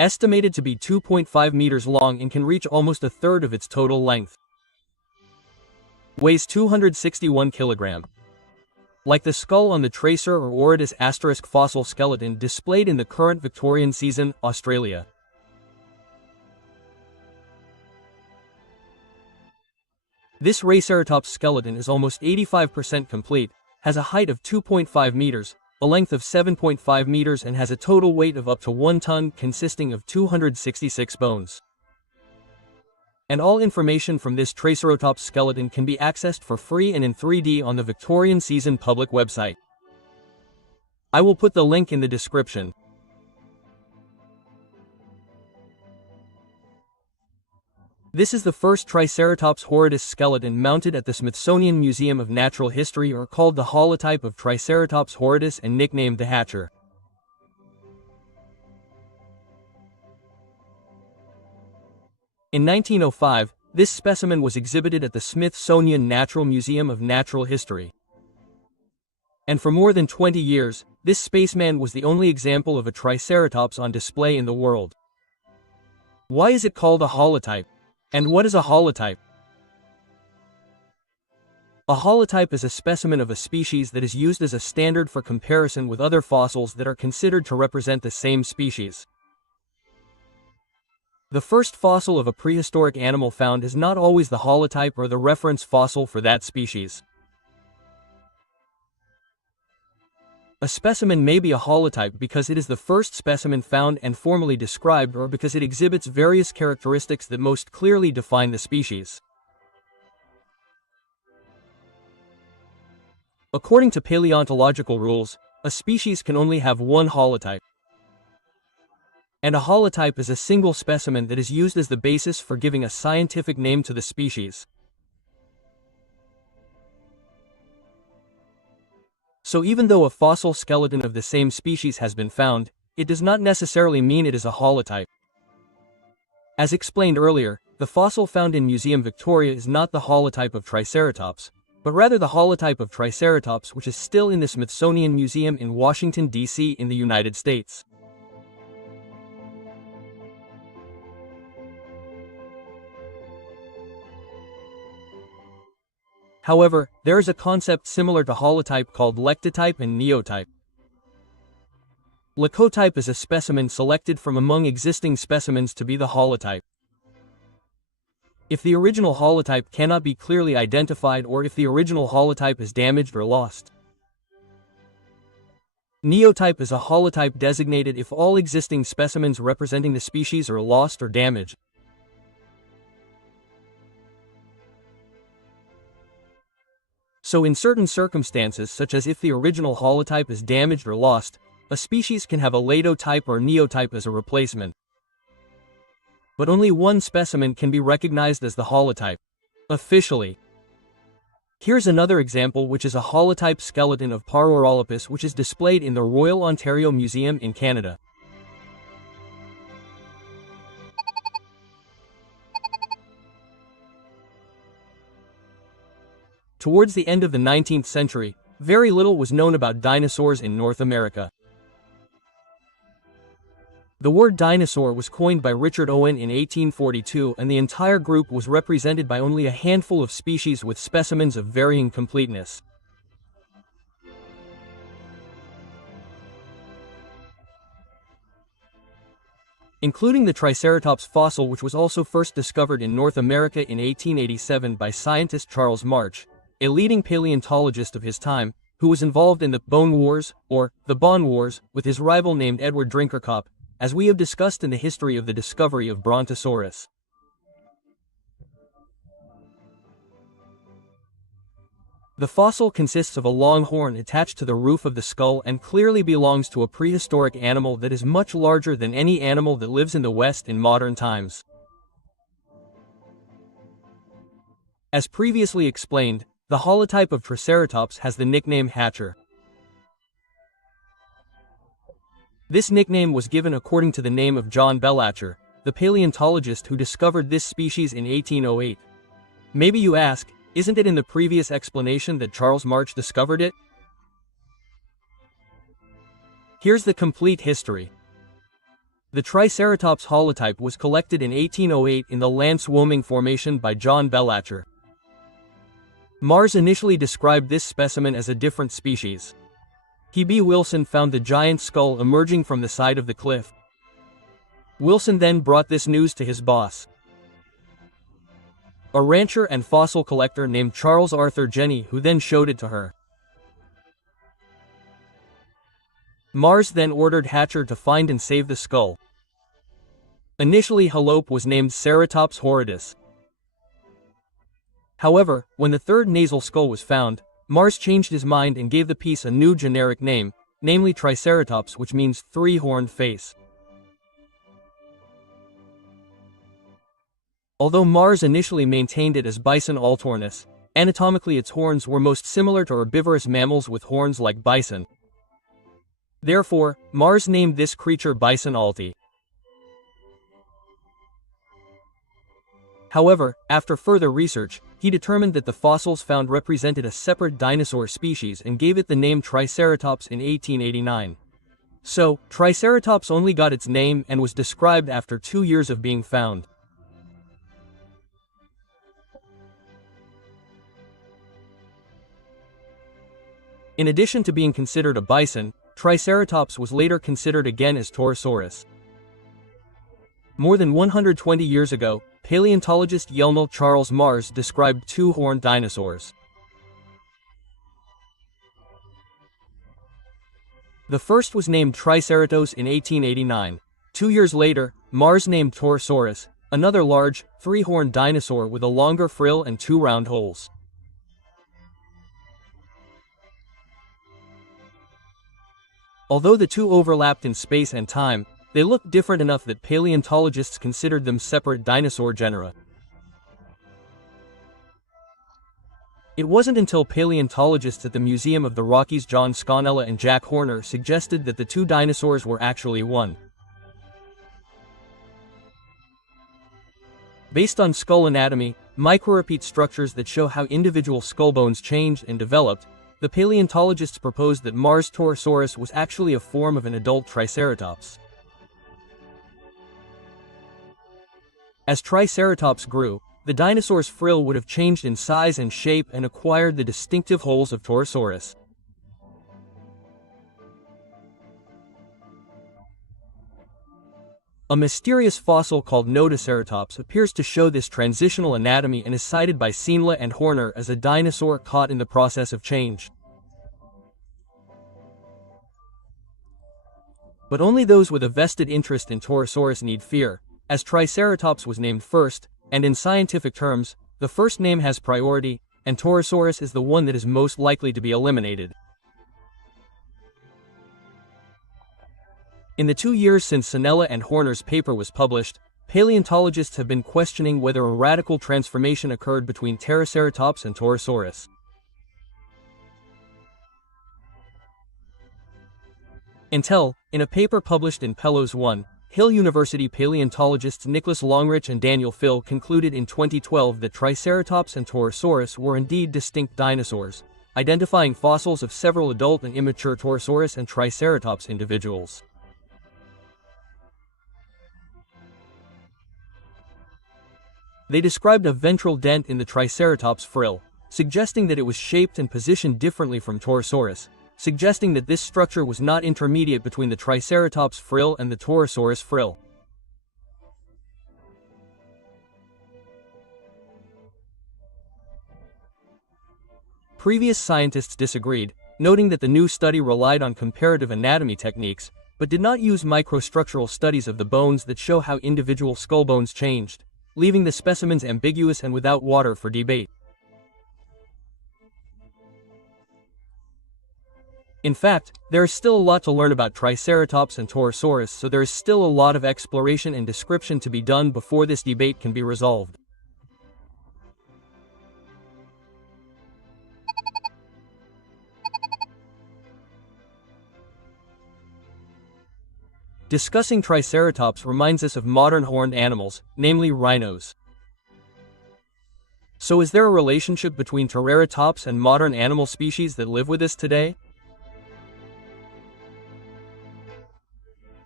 estimated to be 2.5 meters long and can reach almost a third of its total length. Weighs 261 kilogram. Like the skull on the Tracer or Oridus asterisk fossil skeleton displayed in the current Victorian season, Australia. This Raceratops skeleton is almost 85% complete, has a height of 2.5 meters, a length of 7.5 meters and has a total weight of up to 1 ton consisting of 266 bones. And all information from this Triceratops skeleton can be accessed for free and in 3D on the Victorian Season public website. I will put the link in the description. This is the first Triceratops horridus skeleton mounted at the Smithsonian Museum of Natural History, or called the holotype of Triceratops horridus and nicknamed the Hatcher. In 1905, this specimen was exhibited at the Smithsonian Natural Museum of Natural History. And for more than 20 years, this spaceman was the only example of a Triceratops on display in the world. Why is it called a holotype? And what is a holotype? A holotype is a specimen of a species that is used as a standard for comparison with other fossils that are considered to represent the same species. The first fossil of a prehistoric animal found is not always the holotype or the reference fossil for that species. A specimen may be a holotype because it is the first specimen found and formally described, or because it exhibits various characteristics that most clearly define the species. According to paleontological rules, a species can only have one holotype. And a holotype is a single specimen that is used as the basis for giving a scientific name to the species. So even though a fossil skeleton of the same species has been found, it does not necessarily mean it is a holotype. As explained earlier, the fossil found in Museum Victoria is not the holotype of Triceratops, but rather the holotype of Triceratops, which is still in the Smithsonian Museum in Washington, D.C. in the United States. However, there is a concept similar to holotype called lectotype and neotype. Leucotype is a specimen selected from among existing specimens to be the holotype. If the original holotype cannot be clearly identified, or if the original holotype is damaged or lost. Neotype is a holotype designated if all existing specimens representing the species are lost or damaged. So in certain circumstances, such as if the original holotype is damaged or lost, a species can have a leucotype or neotype as a replacement. But only one specimen can be recognized as the holotype, officially. Here's another example, which is a holotype skeleton of Paraurolophus, which is displayed in the Royal Ontario Museum in Canada. Towards the end of the 19th century, very little was known about dinosaurs in North America. The word dinosaur was coined by Richard Owen in 1842, and the entire group was represented by only a handful of species with specimens of varying completeness. Including the Triceratops fossil, which was also first discovered in North America in 1887 by scientist Charles March, a leading paleontologist of his time, who was involved in the Bone Wars, or the Bon Wars, with his rival named Edward Drinkerkop, as we have discussed in the history of the discovery of Brontosaurus. The fossil consists of a long horn attached to the roof of the skull and clearly belongs to a prehistoric animal that is much larger than any animal that lives in the West in modern times. As previously explained, the holotype of Triceratops has the nickname Hatcher. This nickname was given according to the name of John Bellatcher, the paleontologist who discovered this species in 1808. Maybe you ask, isn't it in the previous explanation that Charles March discovered it? Here's the complete history. The Triceratops holotype was collected in 1808 in the Lance-Woming Formation by John Bellacher. Mars initially described this specimen as a different species. H.B. Wilson found the giant skull emerging from the side of the cliff. Wilson then brought this news to his boss, a rancher and fossil collector named Charles Arthur Jenney, who then showed it to her. Mars then ordered Hatcher to find and save the skull. Initially, Halope was named Ceratops horridus. However, when the third nasal skull was found, Mars changed his mind and gave the piece a new generic name, namely Triceratops, which means three-horned face. Although Mars initially maintained it as Bison altornis, anatomically its horns were most similar to herbivorous mammals with horns like bison. Therefore, Mars named this creature Bison alti. However, after further research, he determined that the fossils found represented a separate dinosaur species and gave it the name Triceratops in 1889. So, Triceratops only got its name and was described after 2 years of being found. In addition to being considered a bison, Triceratops was later considered again as Torosaurus. More than 120 years ago, paleontologist Yelnal Charles Mars described two-horned dinosaurs. The first was named Triceratops in 1889. 2 years later, Mars named Torosaurus, another large, three-horned dinosaur with a longer frill and 2 round holes. Although the two overlapped in space and time, they looked different enough that paleontologists considered them separate dinosaur genera. It wasn't until paleontologists at the Museum of the Rockies John Sconella and Jack Horner suggested that the two dinosaurs were actually one. Based on skull anatomy, microrepeat structures that show how individual skull bones changed and developed, the paleontologists proposed that Mars Torosaurus was actually a form of an adult Triceratops. As Triceratops grew, the dinosaur's frill would have changed in size and shape and acquired the distinctive holes of Torosaurus. A mysterious fossil called Nodoceratops appears to show this transitional anatomy and is cited by Seenla and Horner as a dinosaur caught in the process of change. But only those with a vested interest in Torosaurus need fear, as Triceratops was named first, and in scientific terms, the first name has priority, and Torosaurus is the one that is most likely to be eliminated. In the 2 years since Seenla and Horner's paper was published, paleontologists have been questioning whether a radical transformation occurred between Triceratops and Torosaurus. Until, in a paper published in PLOS 1, Hill University paleontologists Nicholas Longrich and Daniel Phil concluded in 2012 that Triceratops and Torosaurus were indeed distinct dinosaurs, identifying fossils of several adult and immature Torosaurus and Triceratops individuals. They described a ventral dent in the Triceratops frill, suggesting that it was shaped and positioned differently from Torosaurus, suggesting that this structure was not intermediate between the Triceratops frill and the Torosaurus frill. Previous scientists disagreed, noting that the new study relied on comparative anatomy techniques, but did not use microstructural studies of the bones that show how individual skull bones changed, leaving the specimens ambiguous and without water for debate. In fact, there is still a lot to learn about Triceratops and Torosaurus, so there is still a lot of exploration and description to be done before this debate can be resolved. Discussing Triceratops reminds us of modern horned animals, namely rhinos. So is there a relationship between Triceratops and modern animal species that live with us today?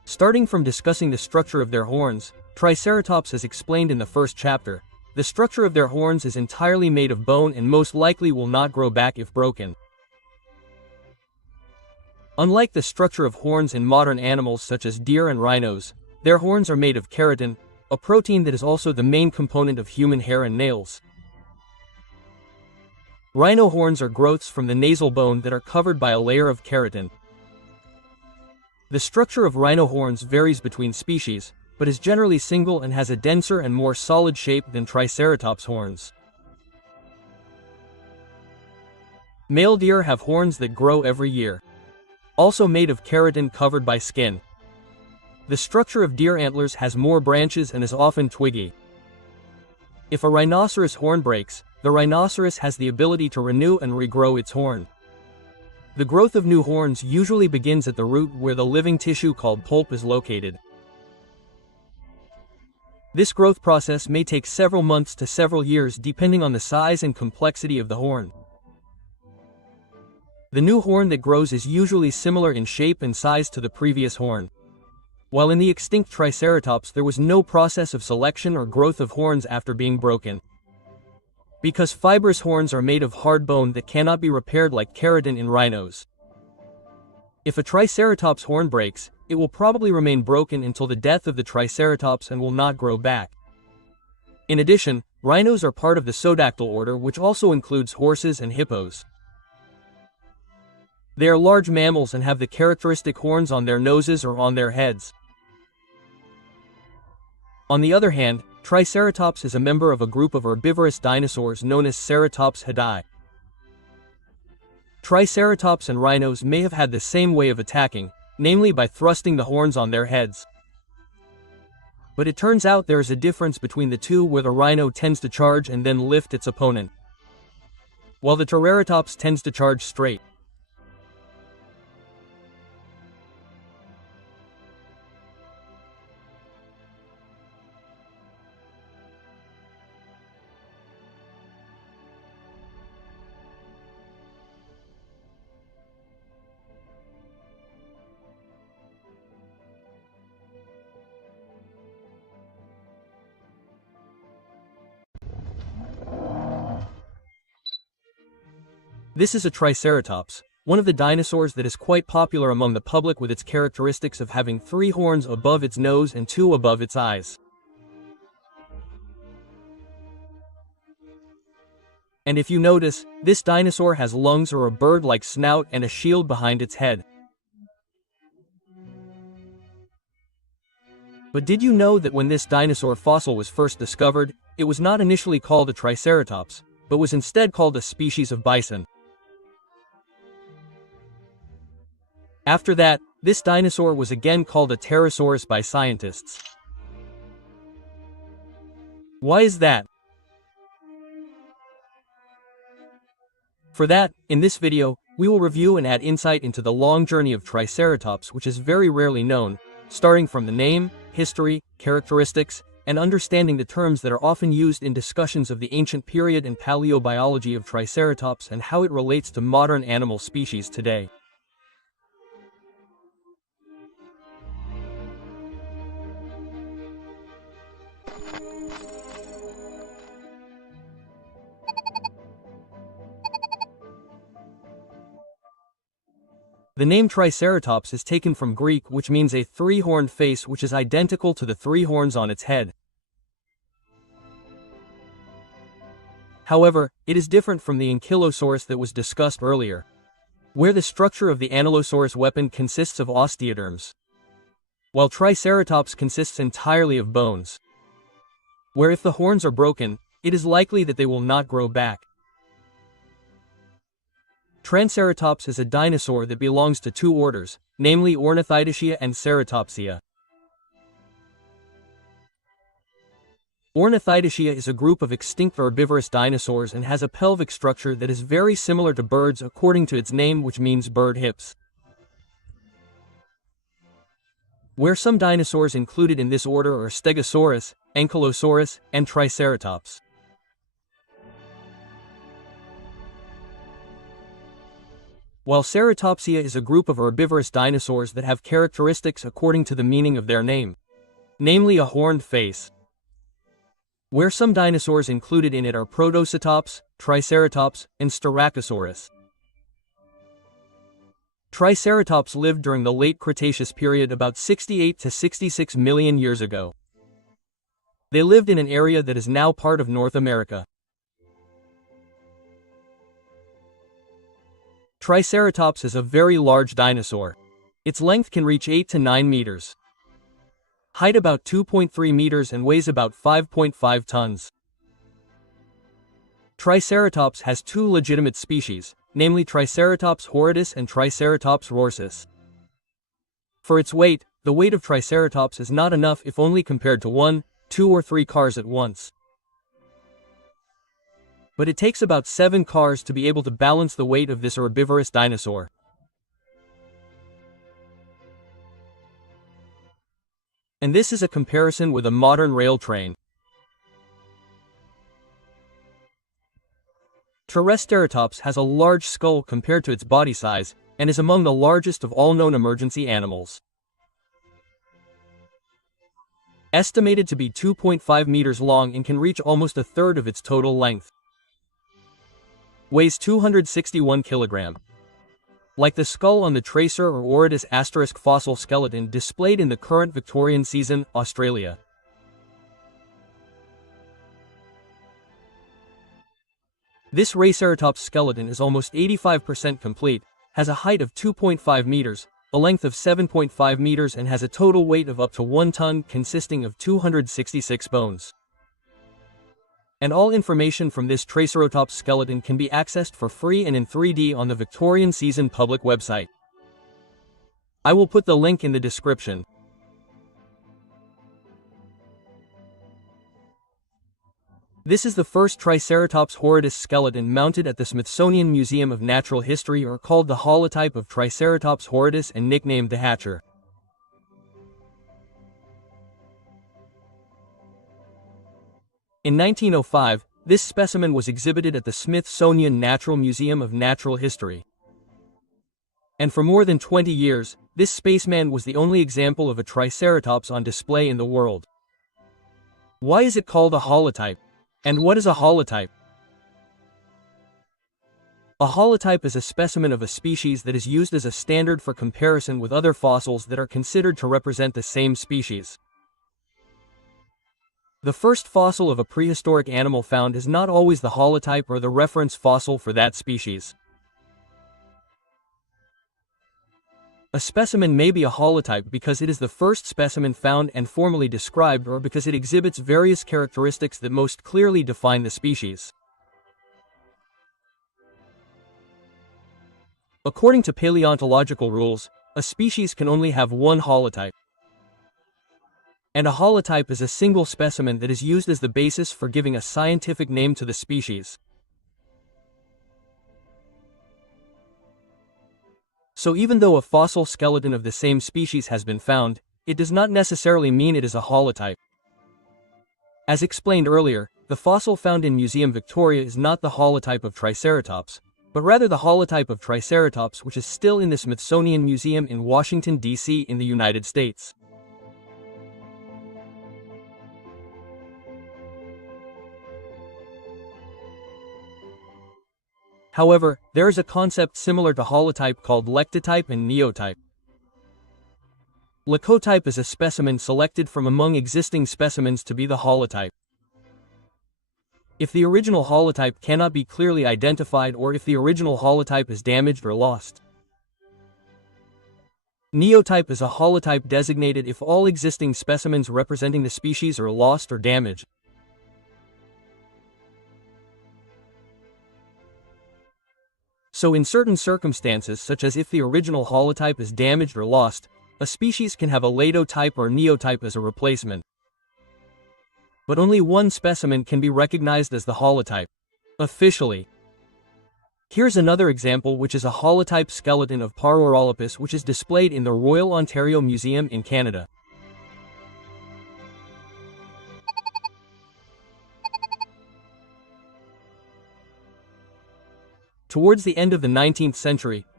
Starting from discussing the structure of their horns, Triceratops as explained in the first chapter, the structure of their horns is entirely made of bone and most likely will not grow back if broken. Unlike the structure of horns in modern animals such as deer and rhinos, their horns are made of keratin, a protein that is also the main component of human hair and nails. Rhino horns are growths from the nasal bone that are covered by a layer of keratin. The structure of rhino horns varies between species, but is generally single and has a denser and more solid shape than Triceratops horns. Male deer have horns that grow every year, also made of keratin covered by skin. The structure of deer antlers has more branches and is often twiggy. If a rhinoceros horn breaks, the rhinoceros has the ability to renew and regrow its horn. The growth of new horns usually begins at the root where the living tissue called pulp is located. This growth process may take several months to several years depending on the size and complexity of the horn. The new horn that grows is usually similar in shape and size to the previous horn. While in the extinct Triceratops there was no process of selection or growth of horns after being broken. Because fibrous horns are made of hard bone that cannot be repaired like keratin in rhinos. If a Triceratops horn breaks, it will probably remain broken until the death of the Triceratops and will not grow back. In addition, rhinos are part of the Pterodactyl order, which also includes horses and hippos. They are large mammals and have the characteristic horns on their noses or on their heads. On the other hand, Triceratops is a member of a group of herbivorous dinosaurs known as Ceratopsidae. Triceratops and rhinos may have had the same way of attacking, namely by thrusting the horns on their heads. But it turns out there is a difference between the two, where the rhino tends to charge and then lift its opponent, while the Triceratops tends to charge straight. This is a Triceratops, one of the dinosaurs that is quite popular among the public, with its characteristics of having 3 horns above its nose and 2 above its eyes. And if you notice, this dinosaur has lungs or a bird-like snout and a shield behind its head. But did you know that when this dinosaur fossil was first discovered, it was not initially called a Triceratops, but was instead called a species of bison? After that, this dinosaur was again called a pterosaurus by scientists. Why is that? For that, in this video, we will review and add insight into the long journey of Triceratops, which is very rarely known, starting from the name, history, characteristics, and understanding the terms that are often used in discussions of the ancient period and paleobiology of Triceratops and how it relates to modern animal species today. The name Triceratops is taken from Greek, which means a 3-horned face, which is identical to the 3 horns on its head. However, it is different from the Ankylosaurus that was discussed earlier, where the structure of the Ankylosaurus weapon consists of osteoderms, while Triceratops consists entirely of bones, where if the horns are broken, it is likely that they will not grow back. Triceratops is a dinosaur that belongs to 2 orders, namely Ornithidiacea and Ceratopsia. Ornithidiacea is a group of extinct herbivorous dinosaurs and has a pelvic structure that is very similar to birds according to its name, which means bird hips. Where some dinosaurs included in this order are Stegosaurus, Ankylosaurus, and Triceratops. while Ceratopsia is a group of herbivorous dinosaurs that have characteristics according to the meaning of their name, namely a horned face. Where some dinosaurs included in it are Protoceratops, Triceratops, and Styracosaurus. Triceratops lived during the late Cretaceous period about 68 to 66 million years ago. They lived in an area that is now part of North America. Triceratops is a very large dinosaur. Its length can reach 8 to 9 meters. Height about 2.3 meters and weighs about 5.5 tons. Triceratops has two legitimate species, namely Triceratops horridus and Triceratops rorsus. For its weight, the weight of Triceratops is not enough if only compared to 1, 2 or 3 cars at once. But it takes about 7 cars to be able to balance the weight of this herbivorous dinosaur. And this is a comparison with a modern rail train. Triceratops has a large skull compared to its body size, and is among the largest of all known emergency animals. Estimated to be 2.5 meters long and can reach almost a third of its total length. Weighs 261 kilograms. Like the skull on the Tracer or Horridus * fossil skeleton displayed in the current Victorian season, Australia. This Triceratops skeleton is almost 85% complete, has a height of 2.5 meters, a length of 7.5 meters and has a total weight of up to 1 ton consisting of 266 bones. And all information from this Triceratops skeleton can be accessed for free and in 3D on the Victorian Season public website. I will put the link in the description. This is the first Triceratops horridus skeleton mounted at the Smithsonian Museum of Natural History, or called the holotype of Triceratops horridus and nicknamed the Hatcher. In 1905, this specimen was exhibited at the Smithsonian Natural Museum of Natural History. And for more than 20 years, this spaceman was the only example of a Triceratops on display in the world. Why is it called a holotype? And what is a holotype? A holotype is a specimen of a species that is used as a standard for comparison with other fossils that are considered to represent the same species. The first fossil of a prehistoric animal found is not always the holotype or the reference fossil for that species. A specimen may be a holotype because it is the first specimen found and formally described, or because it exhibits various characteristics that most clearly define the species. According to paleontological rules, a species can only have one holotype. And a holotype is a single specimen that is used as the basis for giving a scientific name to the species. So even though a fossil skeleton of the same species has been found, it does not necessarily mean it is a holotype. As explained earlier, the fossil found in Museum Victoria is not the holotype of Triceratops, but rather the holotype of Triceratops, which is still in the Smithsonian Museum in Washington, D.C. in the United States. However, there is a concept similar to holotype called lectotype and neotype. Leucotype is a specimen selected from among existing specimens to be the holotype. If the original holotype cannot be clearly identified, or if the original holotype is damaged or lost. Neotype is a holotype designated if all existing specimens representing the species are lost or damaged. So in certain circumstances, such as if the original holotype is damaged or lost, a species can have a leucotype or neotype as a replacement. But only one specimen can be recognized as the holotype. Officially. Here's another example, which is a holotype skeleton of Paraurolophus, which is displayed in the Royal Ontario Museum in Canada. Towards the end of the 19th century,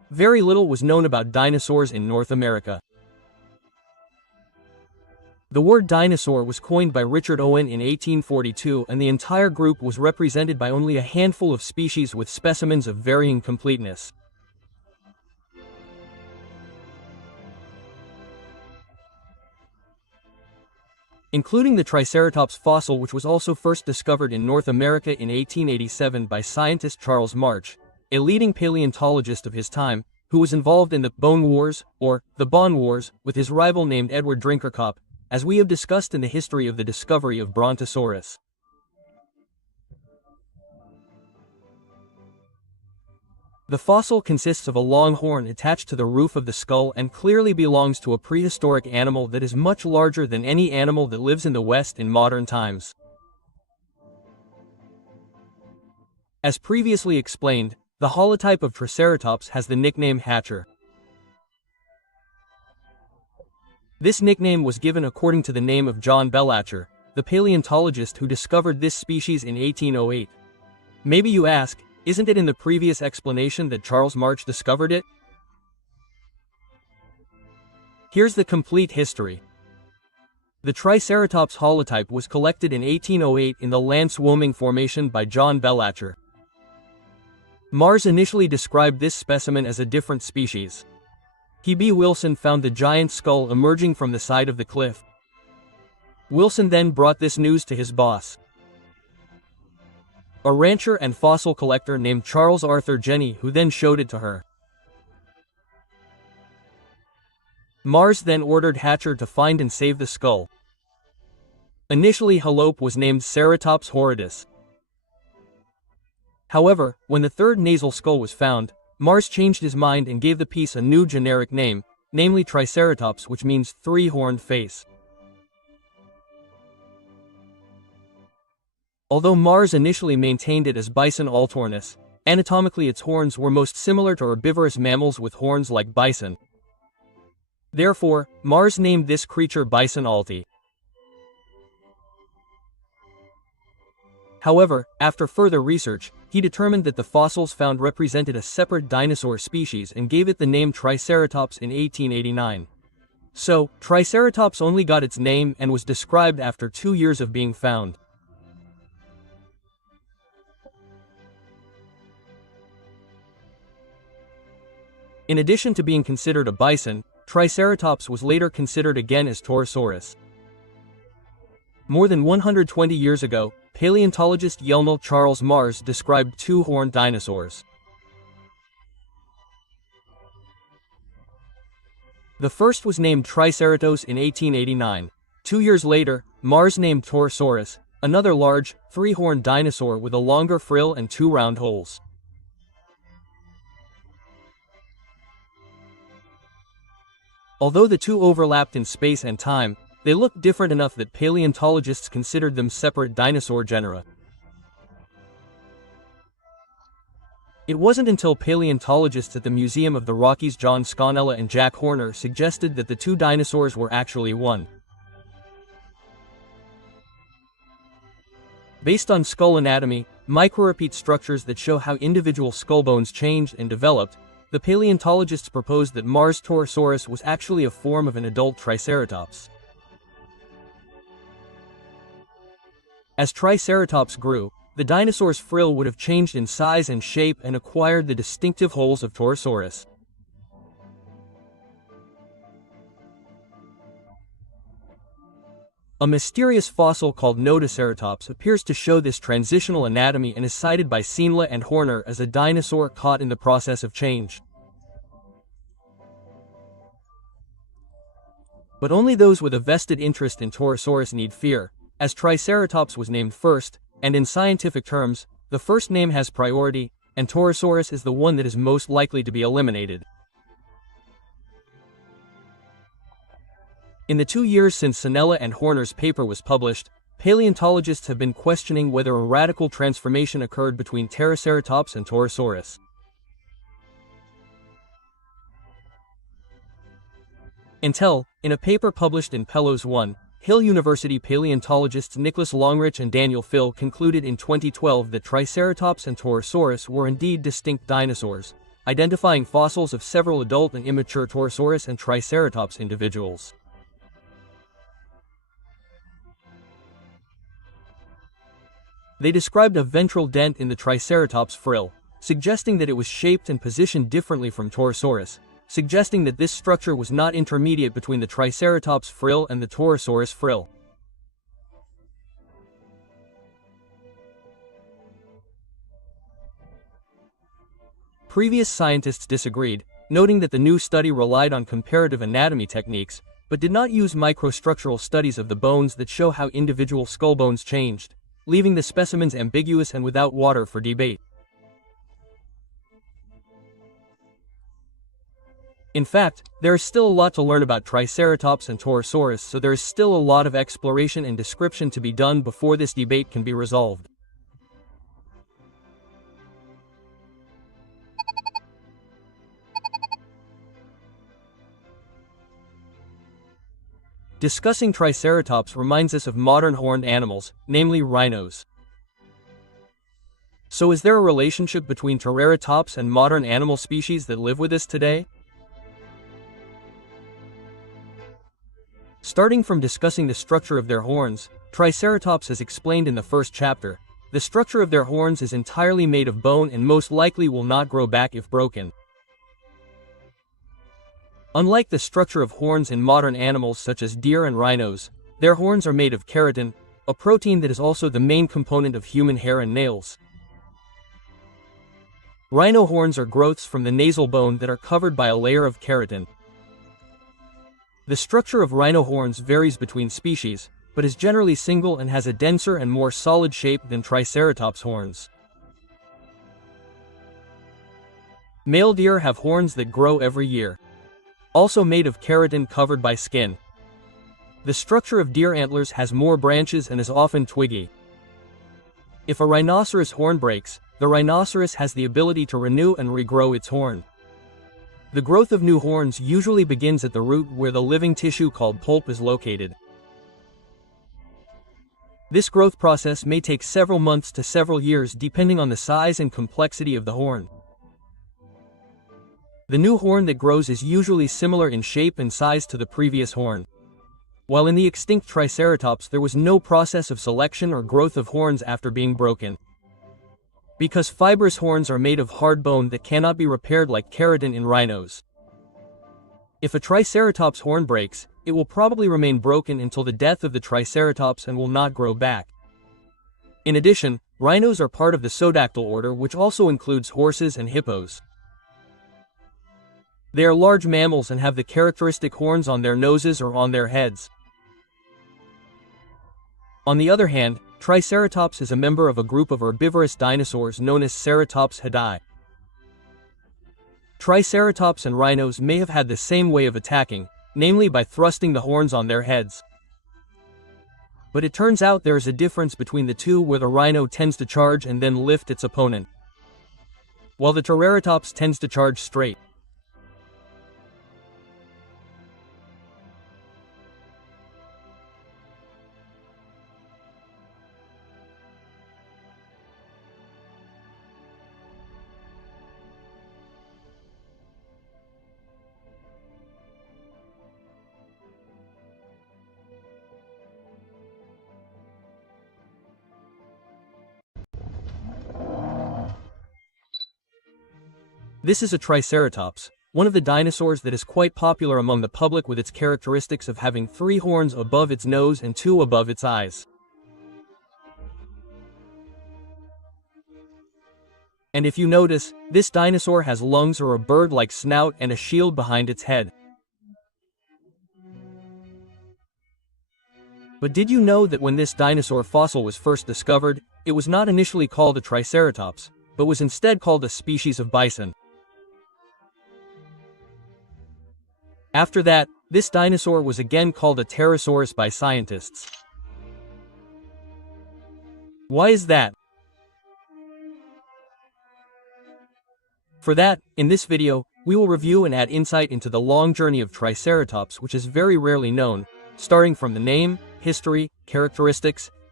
very little was known about dinosaurs in North America. The word dinosaur was coined by Richard Owen in 1842, and the entire group was represented by only a handful of species with specimens of varying completeness. Including the Triceratops fossil, which was also first discovered in North America in 1887 by scientist Charles March, a leading paleontologist of his time, who was involved in the Bone Wars, or the Bon Wars, with his rival named Edward Drinkerkop, as we have discussed in the history of the discovery of Brontosaurus. The fossil consists of a long horn attached to the roof of the skull and clearly belongs to a prehistoric animal that is much larger than any animal that lives in the West in modern times. As previously explained, the holotype of Triceratops has the nickname Hatcher. This nickname was given according to the name of John Bellatcher, the paleontologist who discovered this species in 1808. Maybe you ask, isn't it in the previous explanation that Charles March discovered it? Here's the complete history. The Triceratops holotype was collected in 1808 in the Lance-Woming Formation by John Bellatcher. Mars initially described this specimen as a different species. H.B. Wilson found the giant skull emerging from the side of the cliff. Wilson then brought this news to his boss, a rancher and fossil collector named Charles Arthur Jenny, who then showed it to her. Mars then ordered Hatcher to find and save the skull. Initially, Halope was named Ceratops horridus. However, when the third nasal skull was found, Mars changed his mind and gave the piece a new generic name, namely Triceratops, which means three-horned face. Although Mars initially maintained it as Bison altornis, anatomically its horns were most similar to herbivorous mammals with horns like bison. Therefore, Mars named this creature Bison alti. However, after further research, he determined that the fossils found represented a separate dinosaur species and gave it the name Triceratops in 1889. So, Triceratops only got its name and was described after 2 years of being found. In addition to being considered a bison, Triceratops was later considered again as Torosaurus. More than 120 years ago, paleontologist Yelnal Charles Mars described two-horned dinosaurs. The first was named Triceratops in 1889. 2 years later, Mars named Torosaurus, another large, three-horned dinosaur with a longer frill and 2 round holes. Although the two overlapped in space and time, they looked different enough that paleontologists considered them separate dinosaur genera. It wasn't until paleontologists at the Museum of the Rockies John Sconella and Jack Horner suggested that the two dinosaurs were actually one. Based on skull anatomy, microrepeat structures that show how individual skull bones changed and developed, the paleontologists proposed that Mars Torosaurus was actually a form of an adult Triceratops. As Triceratops grew, the dinosaur's frill would have changed in size and shape and acquired the distinctive holes of Torosaurus. A mysterious fossil called Nodoceratops appears to show this transitional anatomy and is cited by Seenla and Horner as a dinosaur caught in the process of change. But only those with a vested interest in Torosaurus need fear, as Triceratops was named first, and in scientific terms, the first name has priority, and Torosaurus is the one that is most likely to be eliminated. In the 2 years since Sennella and Horner's paper was published, paleontologists have been questioning whether a radical transformation occurred between Triceratops and Torosaurus. Until, in a paper published in Pellows 1, Hill University paleontologists Nicholas Longrich and Daniel Phil concluded in 2012 that Triceratops and Torosaurus were indeed distinct dinosaurs, identifying fossils of several adult and immature Torosaurus and Triceratops individuals. They described a ventral dent in the Triceratops frill, suggesting that it was shaped and positioned differently from Torosaurus, suggesting that this structure was not intermediate between the Triceratops frill and the Torosaurus frill. Previous scientists disagreed, noting that the new study relied on comparative anatomy techniques, but did not use microstructural studies of the bones that show how individual skull bones changed, leaving the specimens ambiguous and without water for debate. In fact, there is still a lot to learn about Triceratops and Torosaurus, so there is still a lot of exploration and description to be done before this debate can be resolved. Discussing Triceratops reminds us of modern horned animals, namely rhinos. So is there a relationship between Triceratops and modern animal species that live with us today? Starting from discussing the structure of their horns, Triceratops as explained in the first chapter, the structure of their horns is entirely made of bone and most likely will not grow back if broken. Unlike the structure of horns in modern animals such as deer and rhinos, their horns are made of keratin, a protein that is also the main component of human hair and nails. Rhino horns are growths from the nasal bone that are covered by a layer of keratin. The structure of rhino horns varies between species, but is generally single and has a denser and more solid shape than Triceratops horns. Male deer have horns that grow every year, also made of keratin covered by skin. The structure of deer antlers has more branches and is often twiggy. If a rhinoceros horn breaks, the rhinoceros has the ability to renew and regrow its horn. The growth of new horns usually begins at the root where the living tissue called pulp is located. This growth process may take several months to several years depending on the size and complexity of the horn. The new horn that grows is usually similar in shape and size to the previous horn. While in the extinct Triceratops there was no process of selection or growth of horns after being broken. Because fibrous horns are made of hard bone that cannot be repaired like keratin in rhinos. If a Triceratops horn breaks, it will probably remain broken until the death of the Triceratops and will not grow back. In addition, rhinos are part of the Pseudactyl order, which also includes horses and hippos. They are large mammals and have the characteristic horns on their noses or on their heads. On the other hand, Triceratops is a member of a group of herbivorous dinosaurs known as Ceratopsidae. Triceratops and rhinos may have had the same way of attacking, namely by thrusting the horns on their heads. But it turns out there is a difference between the two, where the rhino tends to charge and then lift its opponent, while the Triceratops tends to charge straight. This is a Triceratops, one of the dinosaurs that is quite popular among the public with its characteristics of having 3 horns above its nose and 2 above its eyes. And if you notice, this dinosaur has lungs or a bird-like snout and a shield behind its head. But did you know that when this dinosaur fossil was first discovered, it was not initially called a Triceratops, but was instead called a species of bison? After that, this dinosaur was again called a pterosaurus by scientists. Why is that? For that, in this video, we will review and add insight into the long journey of Triceratops, which is very rarely known, starting from the name, history, characteristics,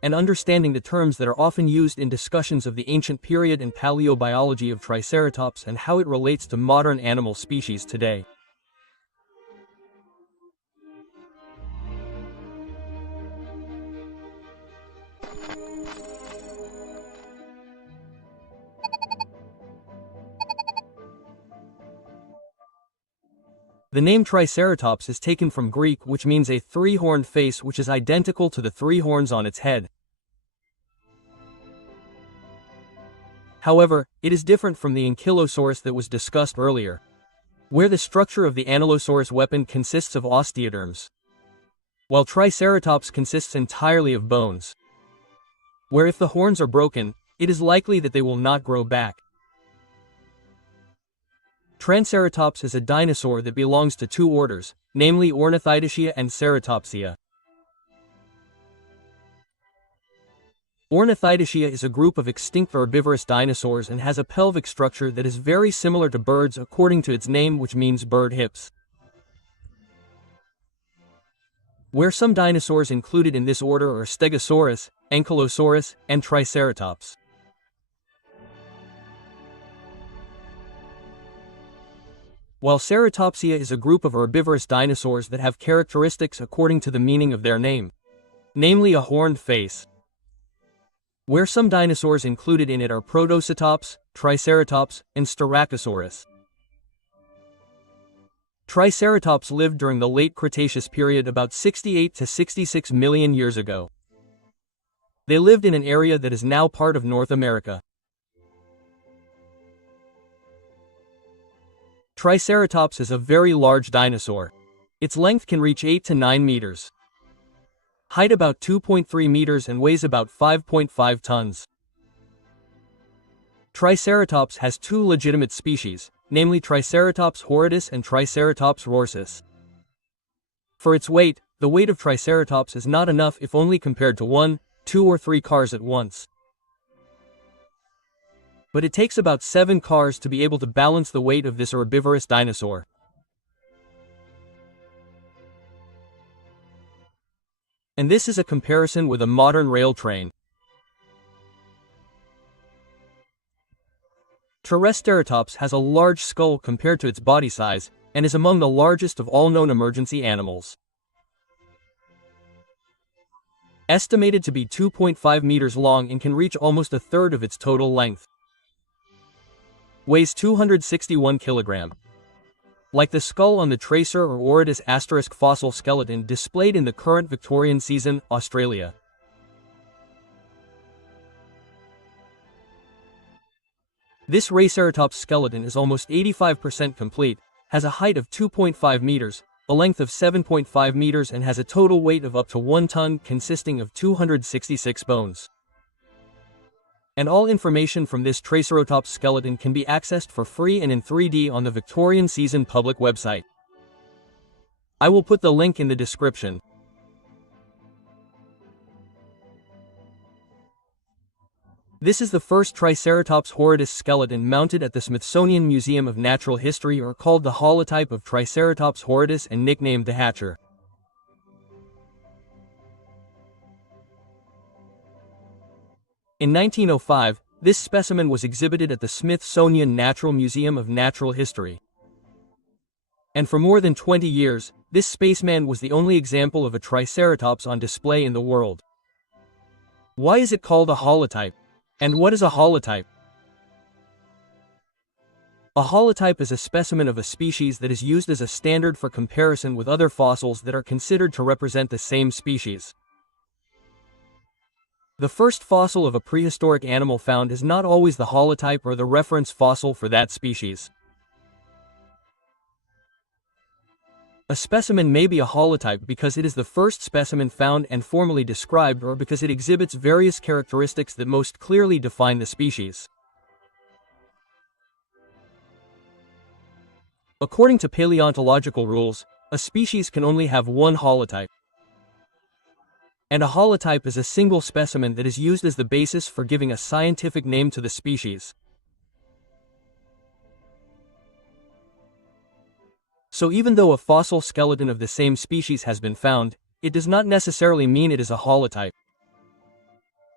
and understanding the terms that are often used in discussions of the ancient period and paleobiology of Triceratops and how it relates to modern animal species today. The name Triceratops is taken from Greek, which means a three-horned face, which is identical to the three horns on its head. However, it is different from the Ankylosaurus that was discussed earlier, where the structure of the Ankylosaurus weapon consists of osteoderms, while Triceratops consists entirely of bones, where if the horns are broken, it is likely that they will not grow back. Triceratops is a dinosaur that belongs to two orders, namely Ornithidacea and Ceratopsia. Ornithidacea is a group of extinct herbivorous dinosaurs and has a pelvic structure that is very similar to birds according to its name, which means bird hips. Where some dinosaurs included in this order are Stegosaurus, Ankylosaurus, and Triceratops. While Ceratopsia is a group of herbivorous dinosaurs that have characteristics according to the meaning of their name, namely a horned face. Where some dinosaurs included in it are Protoceratops, Triceratops, and Styracosaurus. Triceratops lived during the late Cretaceous period about 68 to 66 million years ago. They lived in an area that is now part of North America. Triceratops is a very large dinosaur. Its length can reach 8 to 9 meters. Height about 2.3 meters and weighs about 5.5 tons. Triceratops has two legitimate species, namely Triceratops horridus and Triceratops rorsus. For its weight, the weight of Triceratops is not enough if only compared to 1, 2 or 3 cars at once. But it takes about 7 cars to be able to balance the weight of this herbivorous dinosaur. And this is a comparison with a modern rail train. Triceratops has a large skull compared to its body size, and is among the largest of all known emergency animals. Estimated to be 2.5 meters long and can reach almost a third of its total length. Weighs 261 kilograms. Like the skull on the Tracer or Horridus * fossil skeleton displayed in the current Victorian season, Australia. This Triceratops skeleton is almost 85% complete, has a height of 2.5 meters, a length of 7.5 meters and has a total weight of up to 1 ton consisting of 266 bones. And all information from this Triceratops skeleton can be accessed for free and in 3D on the Victorian Season public website. I will put the link in the description. This is the first Triceratops horridus skeleton mounted at the Smithsonian Museum of Natural History, or called the holotype of Triceratops horridus and nicknamed the Hatcher. In 1905, this specimen was exhibited at the Smithsonian Natural Museum of Natural History. And for more than 20 years, this spaceman was the only example of a Triceratops on display in the world. Why is it called a holotype? And what is a holotype? A holotype is a specimen of a species that is used as a standard for comparison with other fossils that are considered to represent the same species. The first fossil of a prehistoric animal found is not always the holotype or the reference fossil for that species. A specimen may be a holotype because it is the first specimen found and formally described, or because it exhibits various characteristics that most clearly define the species. According to paleontological rules, a species can only have one holotype. And a holotype is a single specimen that is used as the basis for giving a scientific name to the species. So even though a fossil skeleton of the same species has been found, it does not necessarily mean it is a holotype.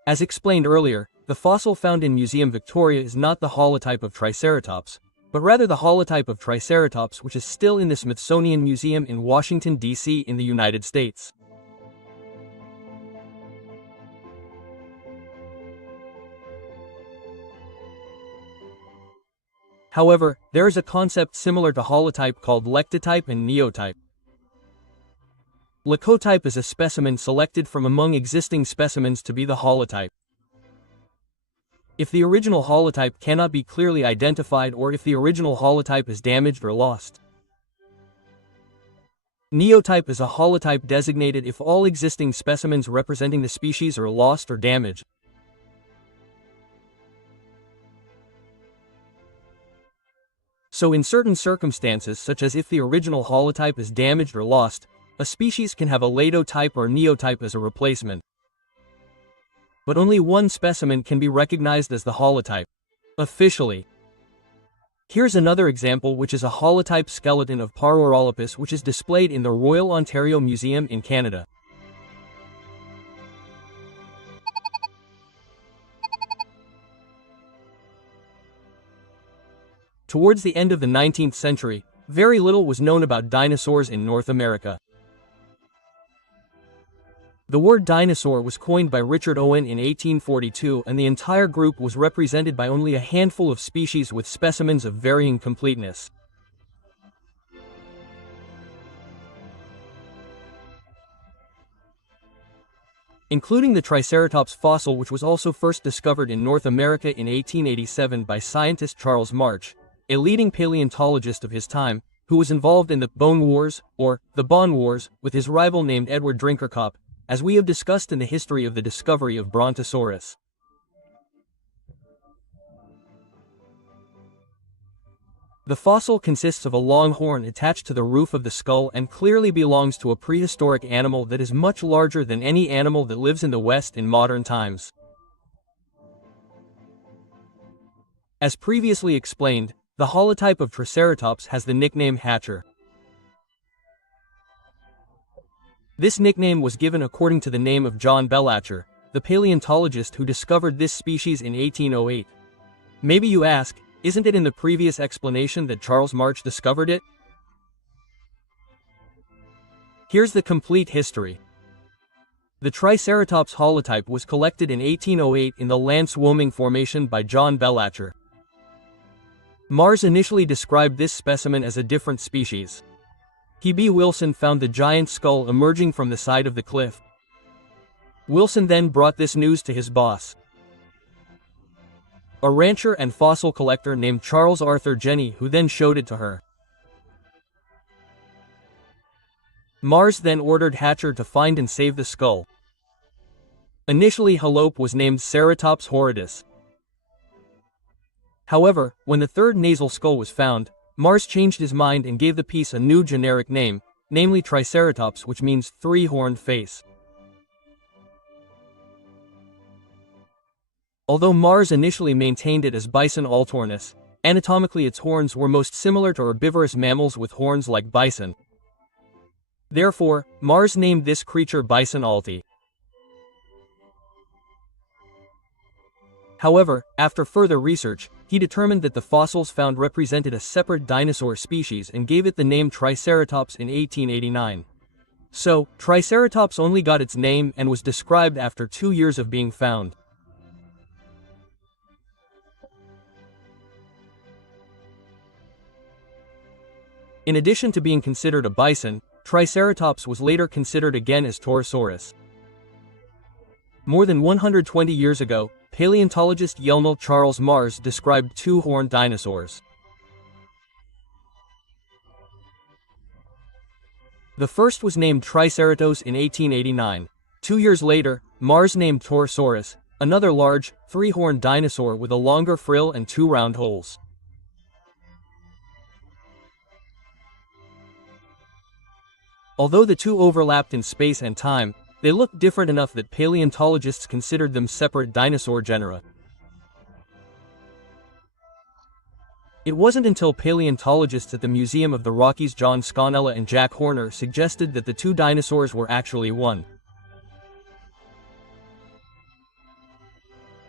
As explained earlier, the fossil found in Museum Victoria is not the holotype of Triceratops, but rather the holotype of Triceratops which is still in the Smithsonian Museum in Washington, D.C. in the United States. However, there is a concept similar to holotype called lectotype and neotype. Leucotype is a specimen selected from among existing specimens to be the holotype. If the original holotype cannot be clearly identified or if the original holotype is damaged or lost. Neotype is a holotype designated if all existing specimens representing the species are lost or damaged. So in certain circumstances, such as if the original holotype is damaged or lost, a species can have a leucotype or neotype as a replacement. But only one specimen can be recognized as the holotype officially. Here's another example, which is a holotype skeleton of Paraorolopus, which is displayed in the Royal Ontario Museum in Canada. Towards the end of the 19th century, very little was known about dinosaurs in North America. The word dinosaur was coined by Richard Owen in 1842, and the entire group was represented by only a handful of species with specimens of varying completeness. Including the Triceratops fossil, which was also first discovered in North America in 1887 by scientist Charles March, a leading paleontologist of his time, who was involved in the Bone Wars, or the Bon Wars, with his rival named Edward Drinkerkop, as we have discussed in the history of the discovery of Brontosaurus. The fossil consists of a long horn attached to the roof of the skull and clearly belongs to a prehistoric animal that is much larger than any animal that lives in the West in modern times. As previously explained, the holotype of Triceratops has the nickname Hatcher. This nickname was given according to the name of John Bellatcher, the paleontologist who discovered this species in 1808. Maybe you ask, isn't it in the previous explanation that Charles March discovered it? Here's the complete history. The Triceratops holotype was collected in 1808 in the Lance-Woming Formation by John Bellatcher. Mars initially described this specimen as a different species. H.B. Wilson found the giant skull emerging from the side of the cliff. Wilson then brought this news to his boss, a rancher and fossil collector named Charles Arthur Jenny, who then showed it to her. Mars then ordered Hatcher to find and save the skull. Initially, Halope was named Ceratops horridus. However, when the third nasal skull was found, Mars changed his mind and gave the piece a new generic name, namely Triceratops, which means three-horned face. Although Mars initially maintained it as Bison altornis, anatomically its horns were most similar to herbivorous mammals with horns like bison. Therefore, Mars named this creature Bison alti. However, after further research, he determined that the fossils found represented a separate dinosaur species and gave it the name Triceratops in 1889. So, Triceratops only got its name and was described after 2 years of being found. In addition to being considered a bison, Triceratops was later considered again as Torosaurus. More than 120 years ago, paleontologist Yelnal Charles Mars described two-horned dinosaurs. The first was named Triceratops in 1889. 2 years later, Mars named Torosaurus, another large, three-horned dinosaur with a longer frill and 2 round holes. Although the two overlapped in space and time, they looked different enough that paleontologists considered them separate dinosaur genera. It wasn't until paleontologists at the Museum of the Rockies John Sconella and Jack Horner suggested that the two dinosaurs were actually one.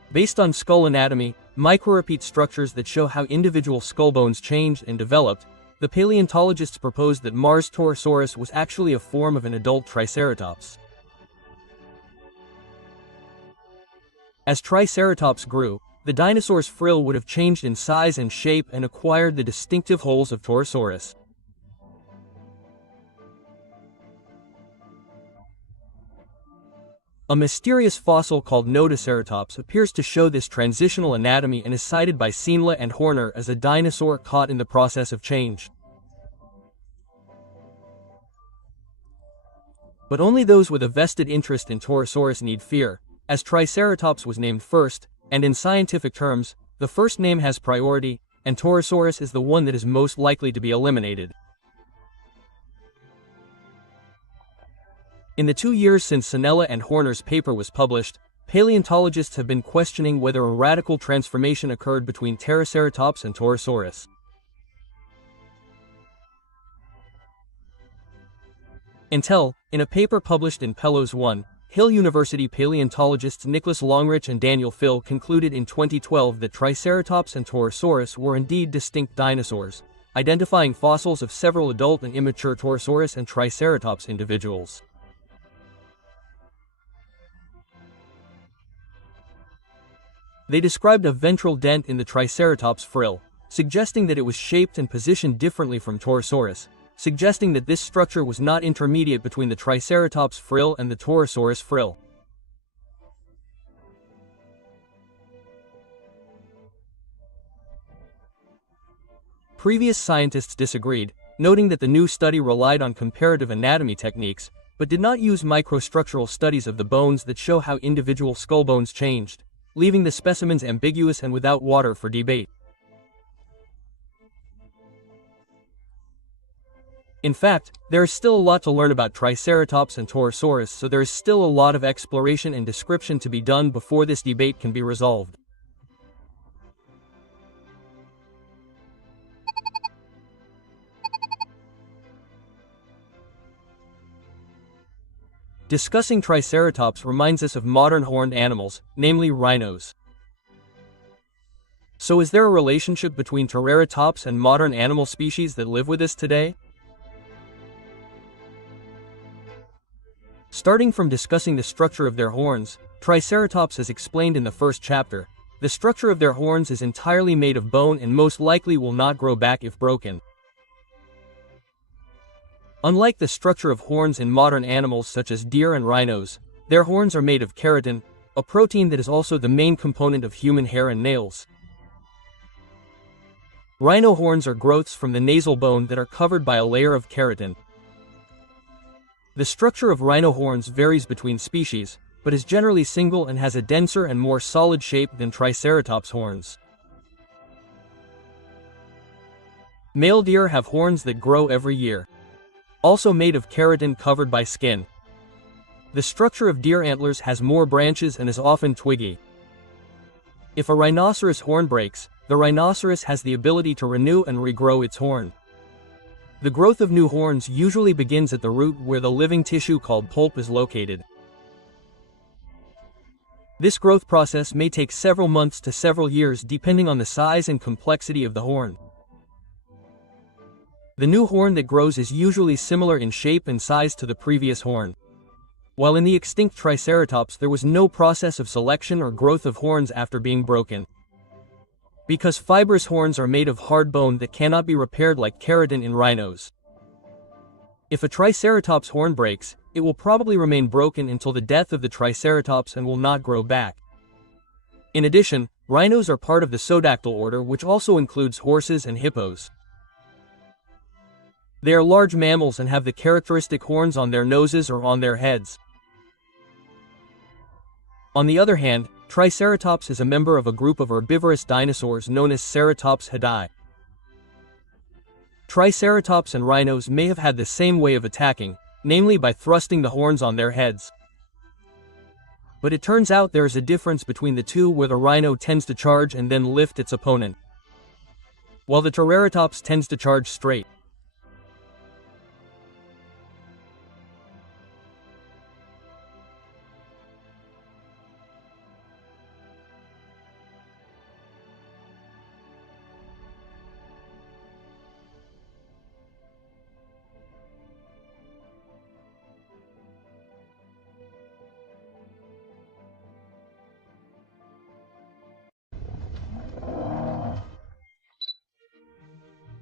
Based on skull anatomy, microrepeat structures that show how individual skull bones changed and developed, the paleontologists proposed that Mars Torosaurus was actually a form of an adult Triceratops. As Triceratops grew, the dinosaur's frill would have changed in size and shape and acquired the distinctive holes of Torosaurus. A mysterious fossil called Nodoceratops appears to show this transitional anatomy and is cited by Seenle and Horner as a dinosaur caught in the process of change. But only those with a vested interest in Torosaurus need fear, as Triceratops was named first, and in scientific terms, the first name has priority, and Torosaurus is the one that is most likely to be eliminated. In the 2 years since Seenle and Horner's paper was published, paleontologists have been questioning whether a radical transformation occurred between Triceratops and Torosaurus. Until, in a paper published in PLOS 1, Hill University paleontologists Nicholas Longrich and Daniel Phil concluded in 2012 that Triceratops and Torosaurus were indeed distinct dinosaurs, identifying fossils of several adult and immature Torosaurus and Triceratops individuals. They described a ventral dent in the Triceratops frill, suggesting that it was shaped and positioned differently from Torosaurus, suggesting that this structure was not intermediate between the Triceratops frill and the Torosaurus frill. Previous scientists disagreed, noting that the new study relied on comparative anatomy techniques, but did not use microstructural studies of the bones that show how individual skull bones changed, leaving the specimens ambiguous and without water for debate. In fact, there is still a lot to learn about Triceratops and Torosaurus, so there is still a lot of exploration and description to be done before this debate can be resolved. Discussing Triceratops reminds us of modern horned animals, namely rhinos. So is there a relationship between Triceratops and modern animal species that live with us today? Starting from discussing the structure of their horns, Triceratops as explained in the first chapter, the structure of their horns is entirely made of bone and most likely will not grow back if broken. Unlike the structure of horns in modern animals such as deer and rhinos, their horns are made of keratin, a protein that is also the main component of human hair and nails. Rhino horns are growths from the nasal bone that are covered by a layer of keratin. The structure of rhino horns varies between species, but is generally single and has a denser and more solid shape than Triceratops horns. Male deer have horns that grow every year, also made of keratin covered by skin. The structure of deer antlers has more branches and is often twiggy. If a rhinoceros horn breaks, the rhinoceros has the ability to renew and regrow its horn. The growth of new horns usually begins at the root where the living tissue called pulp is located. This growth process may take several months to several years depending on the size and complexity of the horn. The new horn that grows is usually similar in shape and size to the previous horn. While in the extinct Triceratops there was no process of selection or growth of horns after being broken. Because fibrous horns are made of hard bone that cannot be repaired like keratin in rhinos. If a Triceratops horn breaks, it will probably remain broken until the death of the Triceratops and will not grow back. In addition, rhinos are part of the Sodactyl order, which also includes horses and hippos. They are large mammals and have the characteristic horns on their noses or on their heads. On the other hand, Triceratops is a member of a group of herbivorous dinosaurs known as Ceratopsidae. Triceratops and rhinos may have had the same way of attacking, namely by thrusting the horns on their heads. But it turns out there is a difference between the two, where the rhino tends to charge and then lift its opponent, while the Triceratops tends to charge straight.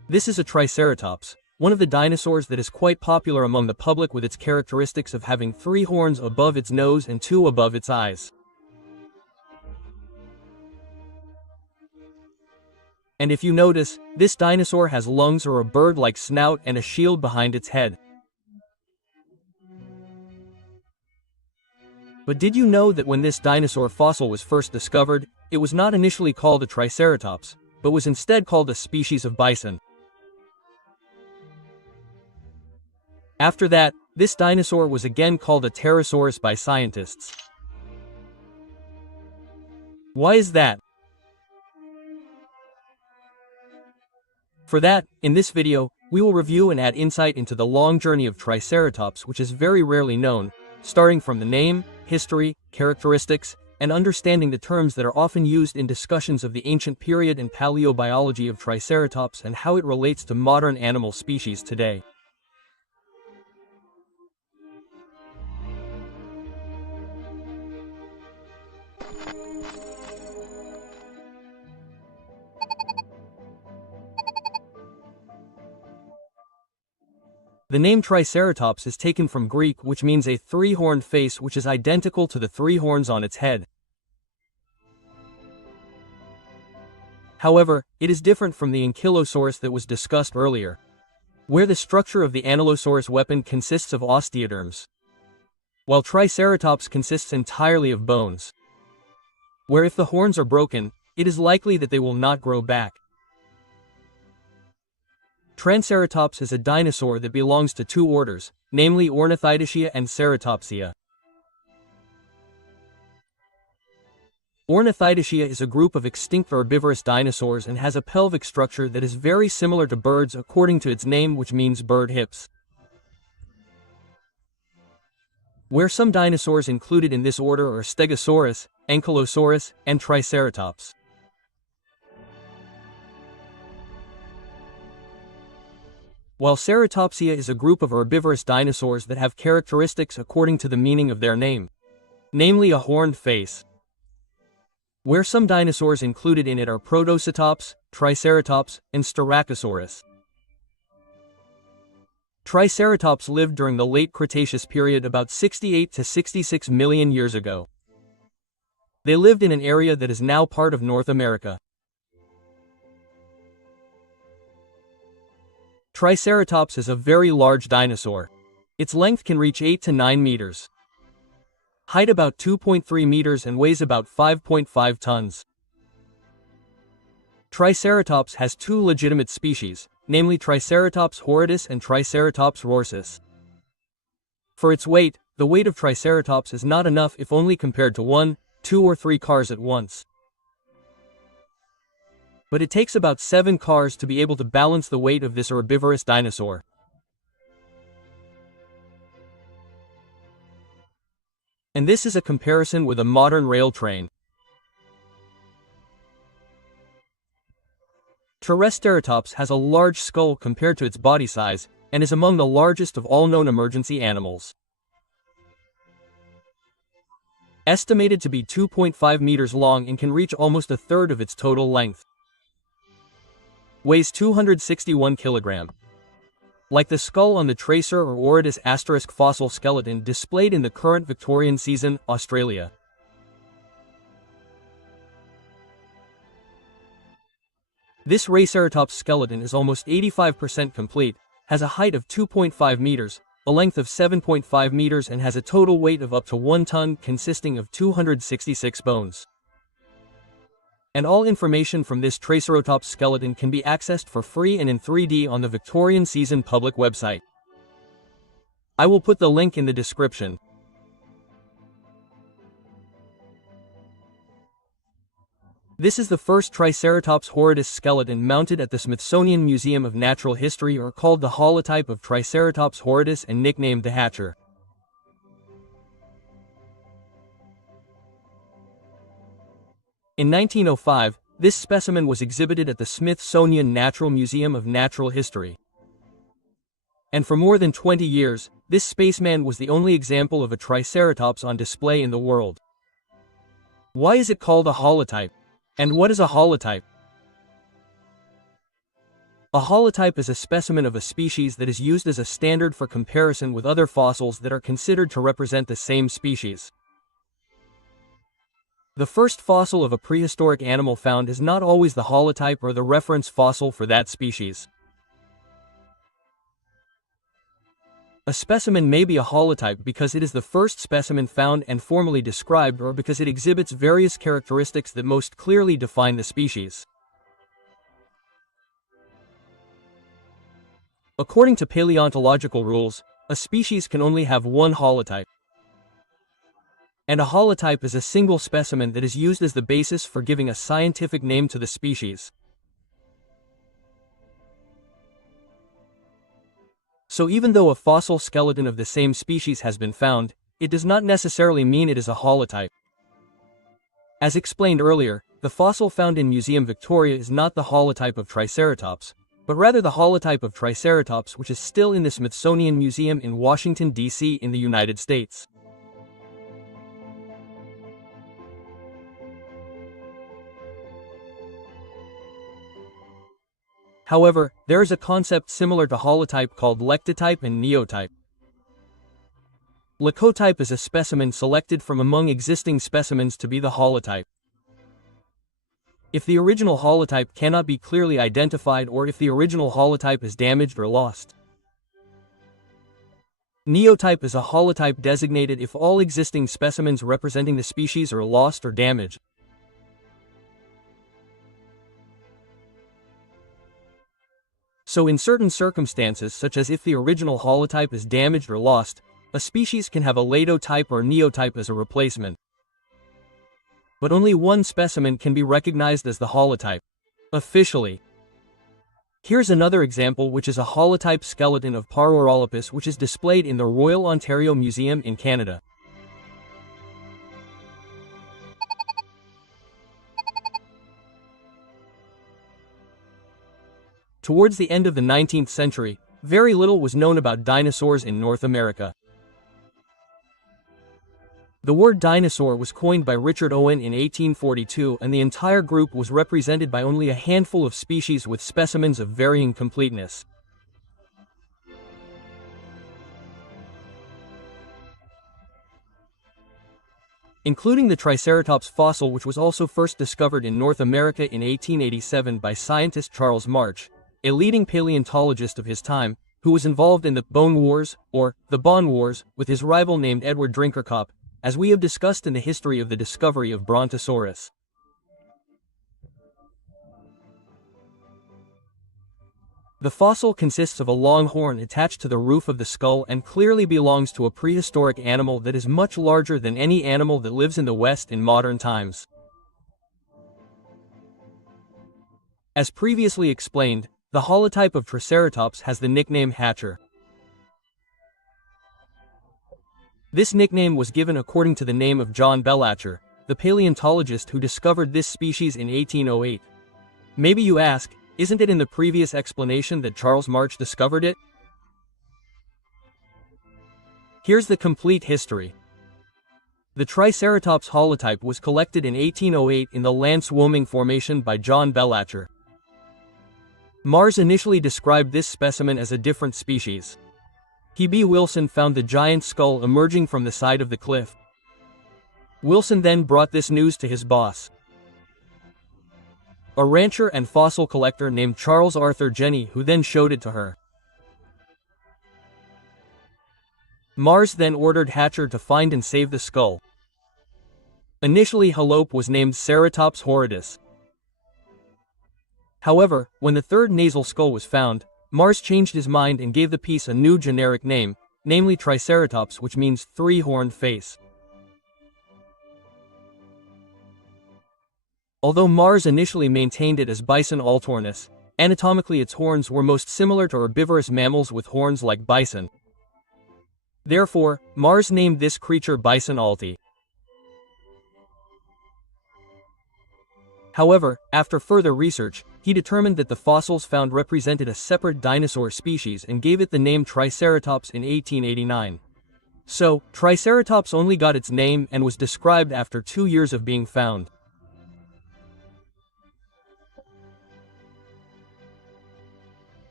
This is a triceratops, one of the dinosaurs that is quite popular among the public with its characteristics of having 3 horns above its nose and 2 above its eyes. And if you notice, this dinosaur has lungs or a bird-like snout and a shield behind its head. But did you know that when this dinosaur fossil was first discovered, it was not initially called a triceratops, but was instead called a species of bison? After that, this dinosaur was again called a pterosaurus by scientists. Why is that? For that, in this video, we will review and add insight into the long journey of Triceratops, which is very rarely known, starting from the name, history, characteristics, and understanding the terms that are often used in discussions of the ancient period and paleobiology of Triceratops and how it relates to modern animal species today. The name Triceratops is taken from Greek, which means a 3-horned face, which is identical to the 3 horns on its head. However, it is different from the Ankylosaurus that was discussed earlier, where the structure of the Ankylosaurus weapon consists of osteoderms, while Triceratops consists entirely of bones, where if the horns are broken, it is likely that they will not grow back. Triceratops is a dinosaur that belongs to 2 orders, namely Ornithidacea and Ceratopsia. Ornithidacea is a group of extinct herbivorous dinosaurs and has a pelvic structure that is very similar to birds according to its name, which means bird hips. Where some dinosaurs included in this order are Stegosaurus, Ankylosaurus, and Triceratops. While Ceratopsia is a group of herbivorous dinosaurs that have characteristics according to the meaning of their name, namely a horned face. Where some dinosaurs included in it are Protoceratops, Triceratops, and Styracosaurus. Triceratops lived during the late Cretaceous period about 68 to 66 million years ago. They lived in an area that is now part of North America. Triceratops is a very large dinosaur. Its length can reach 8 to 9 meters. Height about 2.3 meters and weighs about 5.5 tons. Triceratops has 2 legitimate species, namely Triceratops horridus and Triceratops rorsus. For its weight, the weight of Triceratops is not enough if only compared to 1, 2 or 3 cars at once. But it takes about 7 cars to be able to balance the weight of this herbivorous dinosaur. And this is a comparison with a modern rail train. Triceratops has a large skull compared to its body size, and is among the largest of all known emergency animals. Estimated to be 2.5 meters long and can reach almost a third of its total length. Weighs 261 kilogram. Like the skull on the Tracer or Horridus asterisk fossil skeleton displayed in the current Victorian season, Australia. This Triceratops skeleton is almost 85% complete, has a height of 2.5 meters, a length of 7.5 meters and has a total weight of up to 1 ton consisting of 266 bones. And all information from this Triceratops skeleton can be accessed for free and in 3D on the Victorian Season public website. I will put the link in the description. This is the first Triceratops horridus skeleton mounted at the Smithsonian Museum of Natural History, or called the holotype of Triceratops horridus and nicknamed the Hatcher. In 1905, this specimen was exhibited at the Smithsonian Natural Museum of Natural History. And for more than 20 years, this spaceman was the only example of a Triceratops on display in the world. Why is it called a holotype? And what is a holotype? A holotype is a specimen of a species that is used as a standard for comparison with other fossils that are considered to represent the same species. The first fossil of a prehistoric animal found is not always the holotype or the reference fossil for that species. A specimen may be a holotype because it is the first specimen found and formally described, or because it exhibits various characteristics that most clearly define the species. According to paleontological rules, a species can only have one holotype. And a holotype is a single specimen that is used as the basis for giving a scientific name to the species. So even though a fossil skeleton of the same species has been found, it does not necessarily mean it is a holotype. As explained earlier, the fossil found in Museum Victoria is not the holotype of Triceratops, but rather the holotype of Triceratops, which is still in the Smithsonian Museum in Washington, D.C. in the United States. However, there is a concept similar to holotype called lectotype and neotype. Leucotype is a specimen selected from among existing specimens to be the holotype. If the original holotype cannot be clearly identified, or if the original holotype is damaged or lost. Neotype is a holotype designated if all existing specimens representing the species are lost or damaged. So in certain circumstances, such as if the original holotype is damaged or lost, a species can have a leucotype or neotype as a replacement. But only one specimen can be recognized as the holotype, officially. Here's another example, which is a holotype skeleton of Paraurolophus, which is displayed in the Royal Ontario Museum in Canada. Towards the end of the 19th century, very little was known about dinosaurs in North America. The word dinosaur was coined by Richard Owen in 1842, and the entire group was represented by only a handful of species with specimens of varying completeness. Including the Triceratops fossil, which was also first discovered in North America in 1887 by scientist Charles March, a leading paleontologist of his time, who was involved in the Bone Wars, or the Bon Wars, with his rival named Edward Drinkerkop, as we have discussed in the history of the discovery of Brontosaurus. The fossil consists of a long horn attached to the roof of the skull and clearly belongs to a prehistoric animal that is much larger than any animal that lives in the West in modern times. As previously explained, the holotype of Triceratops has the nickname Hatcher. This nickname was given according to the name of John Bellatcher, the paleontologist who discovered this species in 1808. Maybe you ask, isn't it in the previous explanation that Charles March discovered it? Here's the complete history. The Triceratops holotype was collected in 1808 in the Lance Woming Formation by John Bellatcher. Mars initially described this specimen as a different species. H.B. Wilson found the giant skull emerging from the side of the cliff. Wilson then brought this news to his boss, a rancher and fossil collector named Charles Arthur Jenney, who then showed it to her. Mars then ordered Hatcher to find and save the skull. Initially, Halope was named Ceratops horridus. However, when the third nasal skull was found, Mars changed his mind and gave the piece a new generic name, namely Triceratops, which means three-horned face. Although Mars initially maintained it as Bison altornis, anatomically its horns were most similar to herbivorous mammals with horns like bison. Therefore, Mars named this creature Bison alti. However, after further research, he determined that the fossils found represented a separate dinosaur species and gave it the name Triceratops in 1889. So, Triceratops only got its name and was described after 2 years of being found.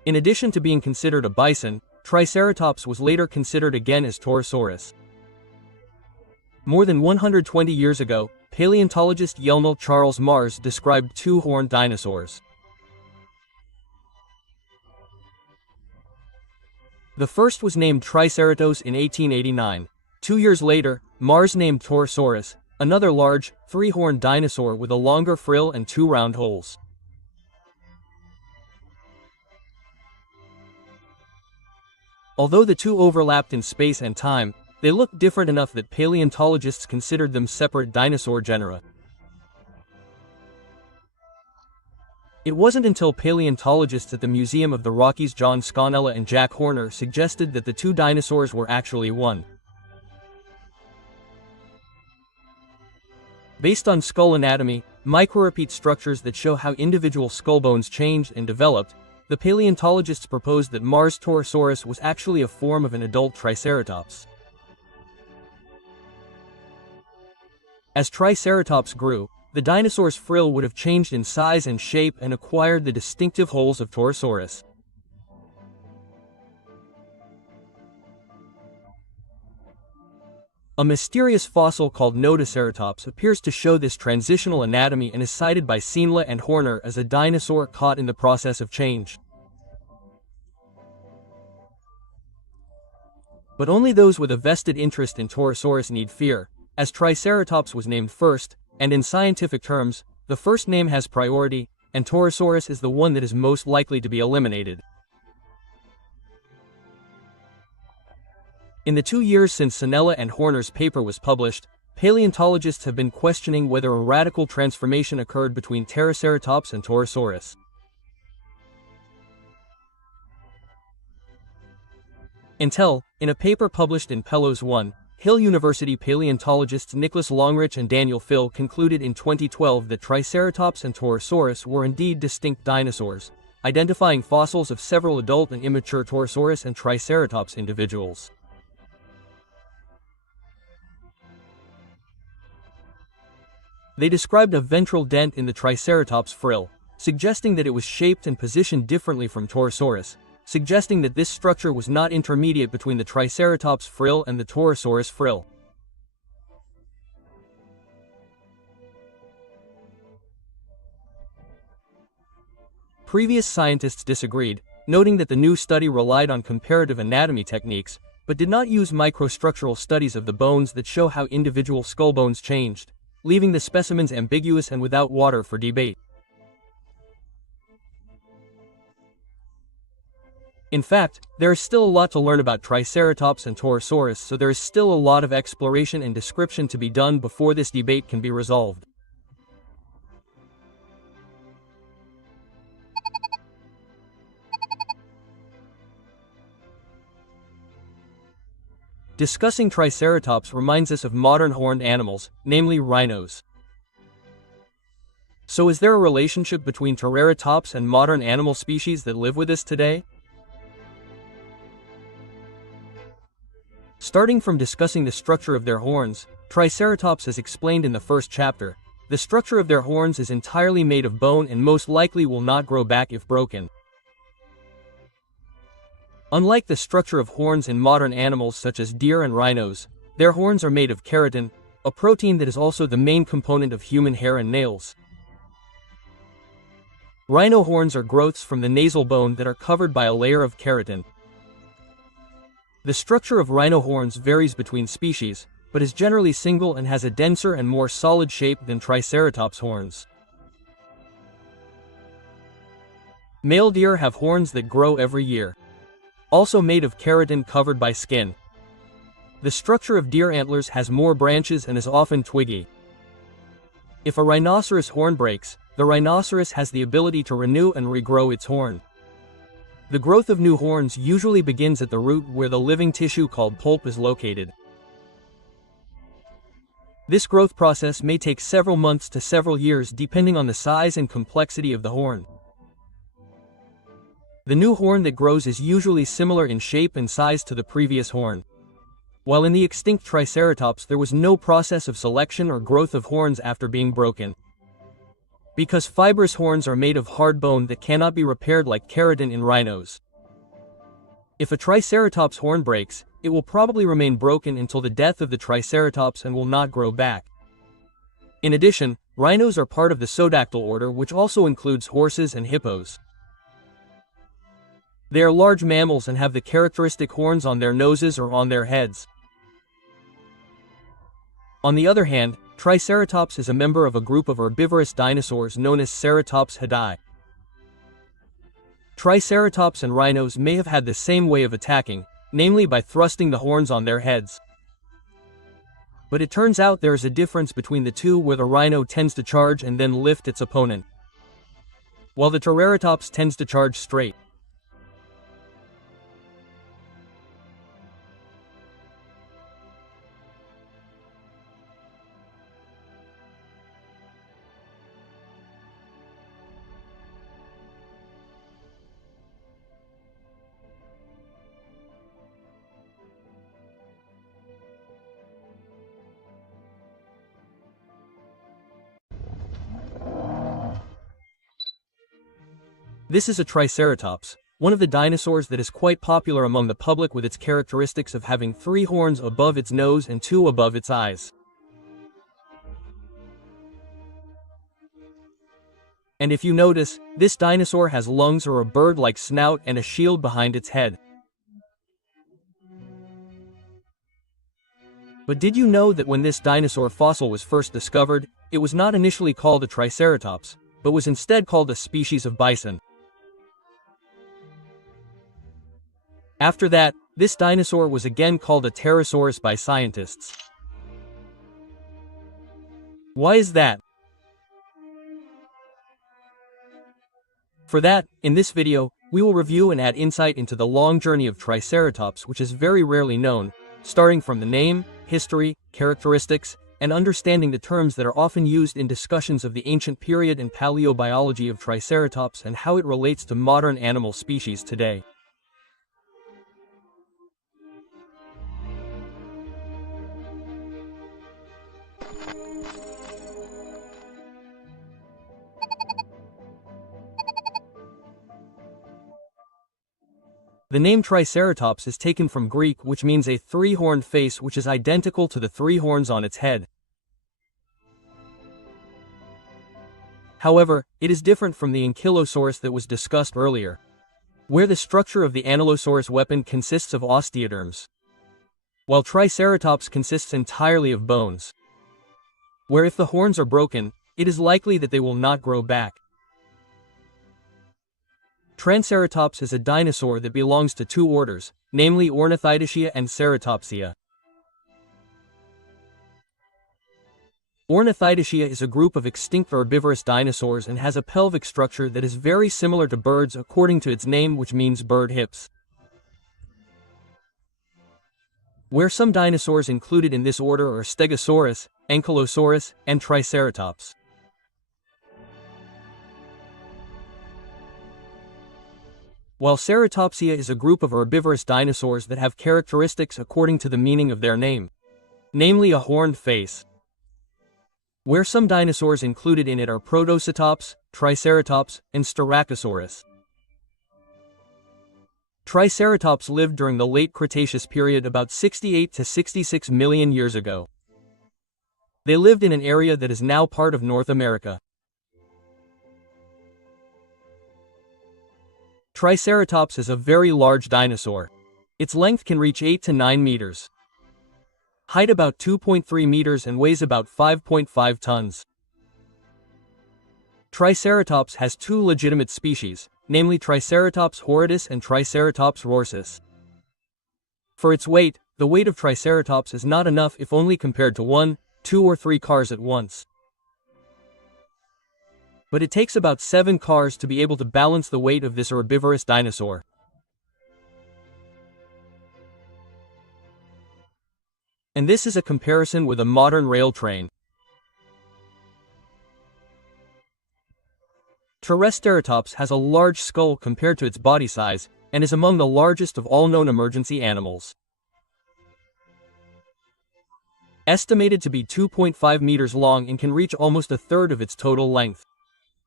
In addition to being considered a bison, Triceratops was later considered again as Torosaurus. More than 120 years ago, paleontologist Yelnal Charles Mars described two-horned dinosaurs. The first was named Triceratops in 1889. 2 years later, Mars named Torosaurus, another large, three-horned dinosaur with a longer frill and two round holes. Although the two overlapped in space and time, they looked different enough that paleontologists considered them separate dinosaur genera. It wasn't until paleontologists at the Museum of the Rockies John Sconella and Jack Horner suggested that the two dinosaurs were actually one. Based on skull anatomy, microrepeat structures that show how individual skull bones changed and developed, the paleontologists proposed that Mars Torosaurus was actually a form of an adult Triceratops. As Triceratops grew, the dinosaur's frill would have changed in size and shape and acquired the distinctive holes of Torosaurus. A mysterious fossil called Nodoceratops appears to show this transitional anatomy and is cited by Seenla and Horner as a dinosaur caught in the process of change. But only those with a vested interest in Torosaurus need fear, as Triceratops was named first, and in scientific terms, the first name has priority, and Torosaurus is the one that is most likely to be eliminated. In the 2 years since Sennella and Horner's paper was published, paleontologists have been questioning whether a radical transformation occurred between Triceratops and Torosaurus. Until, in a paper published in Pellows 1, Hill University paleontologists Nicholas Longrich and Daniel Phil concluded in 2012 that Triceratops and Torosaurus were indeed distinct dinosaurs, identifying fossils of several adult and immature Torosaurus and Triceratops individuals. They described a ventral dent in the Triceratops frill, suggesting that it was shaped and positioned differently from Torosaurus, suggesting that this structure was not intermediate between the Triceratops frill and the Torosaurus frill. Previous scientists disagreed, noting that the new study relied on comparative anatomy techniques, but did not use microstructural studies of the bones that show how individual skull bones changed, leaving the specimens ambiguous and without water for debate. In fact, there is still a lot to learn about Triceratops and Torosaurus, so there is still a lot of exploration and description to be done before this debate can be resolved. Discussing Triceratops reminds us of modern horned animals, namely rhinos. So is there a relationship between Triceratops and modern animal species that live with us today? Starting from discussing the structure of their horns, Triceratops as explained in the first chapter, the structure of their horns is entirely made of bone and most likely will not grow back if broken. Unlike the structure of horns in modern animals such as deer and rhinos, their horns are made of keratin, a protein that is also the main component of human hair and nails. Rhino horns are growths from the nasal bone that are covered by a layer of keratin. The structure of rhino horns varies between species, but is generally single and has a denser and more solid shape than Triceratops horns. Male deer have horns that grow every year, also made of keratin covered by skin. The structure of deer antlers has more branches and is often twiggy. If a rhinoceros horn breaks, the rhinoceros has the ability to renew and regrow its horn. The growth of new horns usually begins at the root where the living tissue called pulp is located. This growth process may take several months to several years depending on the size and complexity of the horn. The new horn that grows is usually similar in shape and size to the previous horn. While in the extinct Triceratops there was no process of selection or growth of horns after being broken. Because fibrous horns are made of hard bone that cannot be repaired like keratin in rhinos. If a triceratops horn breaks, it will probably remain broken until the death of the triceratops and will not grow back. In addition, rhinos are part of the pterodactyl order, which also includes horses and hippos. They are large mammals and have the characteristic horns on their noses or on their heads. On the other hand, Triceratops is a member of a group of herbivorous dinosaurs known as Ceratopsidae. Triceratops and rhinos may have had the same way of attacking, namely by thrusting the horns on their heads. But it turns out there is a difference between the two, where the rhino tends to charge and then lift its opponent, while the Triceratops tends to charge straight. This is a Triceratops, one of the dinosaurs that is quite popular among the public, with its characteristics of having 3 horns above its nose and 2 above its eyes. And if you notice, this dinosaur has lungs or a bird-like snout and a shield behind its head. But did you know that when this dinosaur fossil was first discovered, it was not initially called a Triceratops, but was instead called a species of bison? After that, this dinosaur was again called a pterosaurus by scientists. Why is that? For that, in this video, we will review and add insight into the long journey of Triceratops, which is very rarely known, starting from the name, history, characteristics, and understanding the terms that are often used in discussions of the ancient period and paleobiology of Triceratops and how it relates to modern animal species today. The name Triceratops is taken from Greek, which means a 3-horned face, which is identical to the 3 horns on its head. However, it is different from the ankylosaurus that was discussed earlier, where the structure of the ankylosaurus weapon consists of osteoderms, while Triceratops consists entirely of bones, where if the horns are broken, it is likely that they will not grow back. Triceratops is a dinosaur that belongs to 2 orders, namely Ornithidiacea and Ceratopsia. Ornithidiacea is a group of extinct herbivorous dinosaurs and has a pelvic structure that is very similar to birds according to its name, which means bird hips. Where some dinosaurs included in this order are Stegosaurus, Ankylosaurus, and Triceratops. While Ceratopsia is a group of herbivorous dinosaurs that have characteristics according to the meaning of their name, namely a horned face. Where some dinosaurs included in it are Protoceratops, Triceratops, and Styracosaurus. Triceratops lived during the late Cretaceous period about 68 to 66 million years ago. They lived in an area that is now part of North America. Triceratops is a very large dinosaur. Its length can reach 8 to 9 meters. Height about 2.3 meters and weighs about 5.5 tons. Triceratops has 2 legitimate species, namely Triceratops horridus and Triceratops rorsus. For its weight, the weight of Triceratops is not enough if only compared to 1, 2 or 3 cars at once. But it takes about 7 cars to be able to balance the weight of this herbivorous dinosaur. And this is a comparison with a modern rail train. Triceratops has a large skull compared to its body size, and is among the largest of all known emergency animals. Estimated to be 2.5 meters long and can reach almost a third of its total length.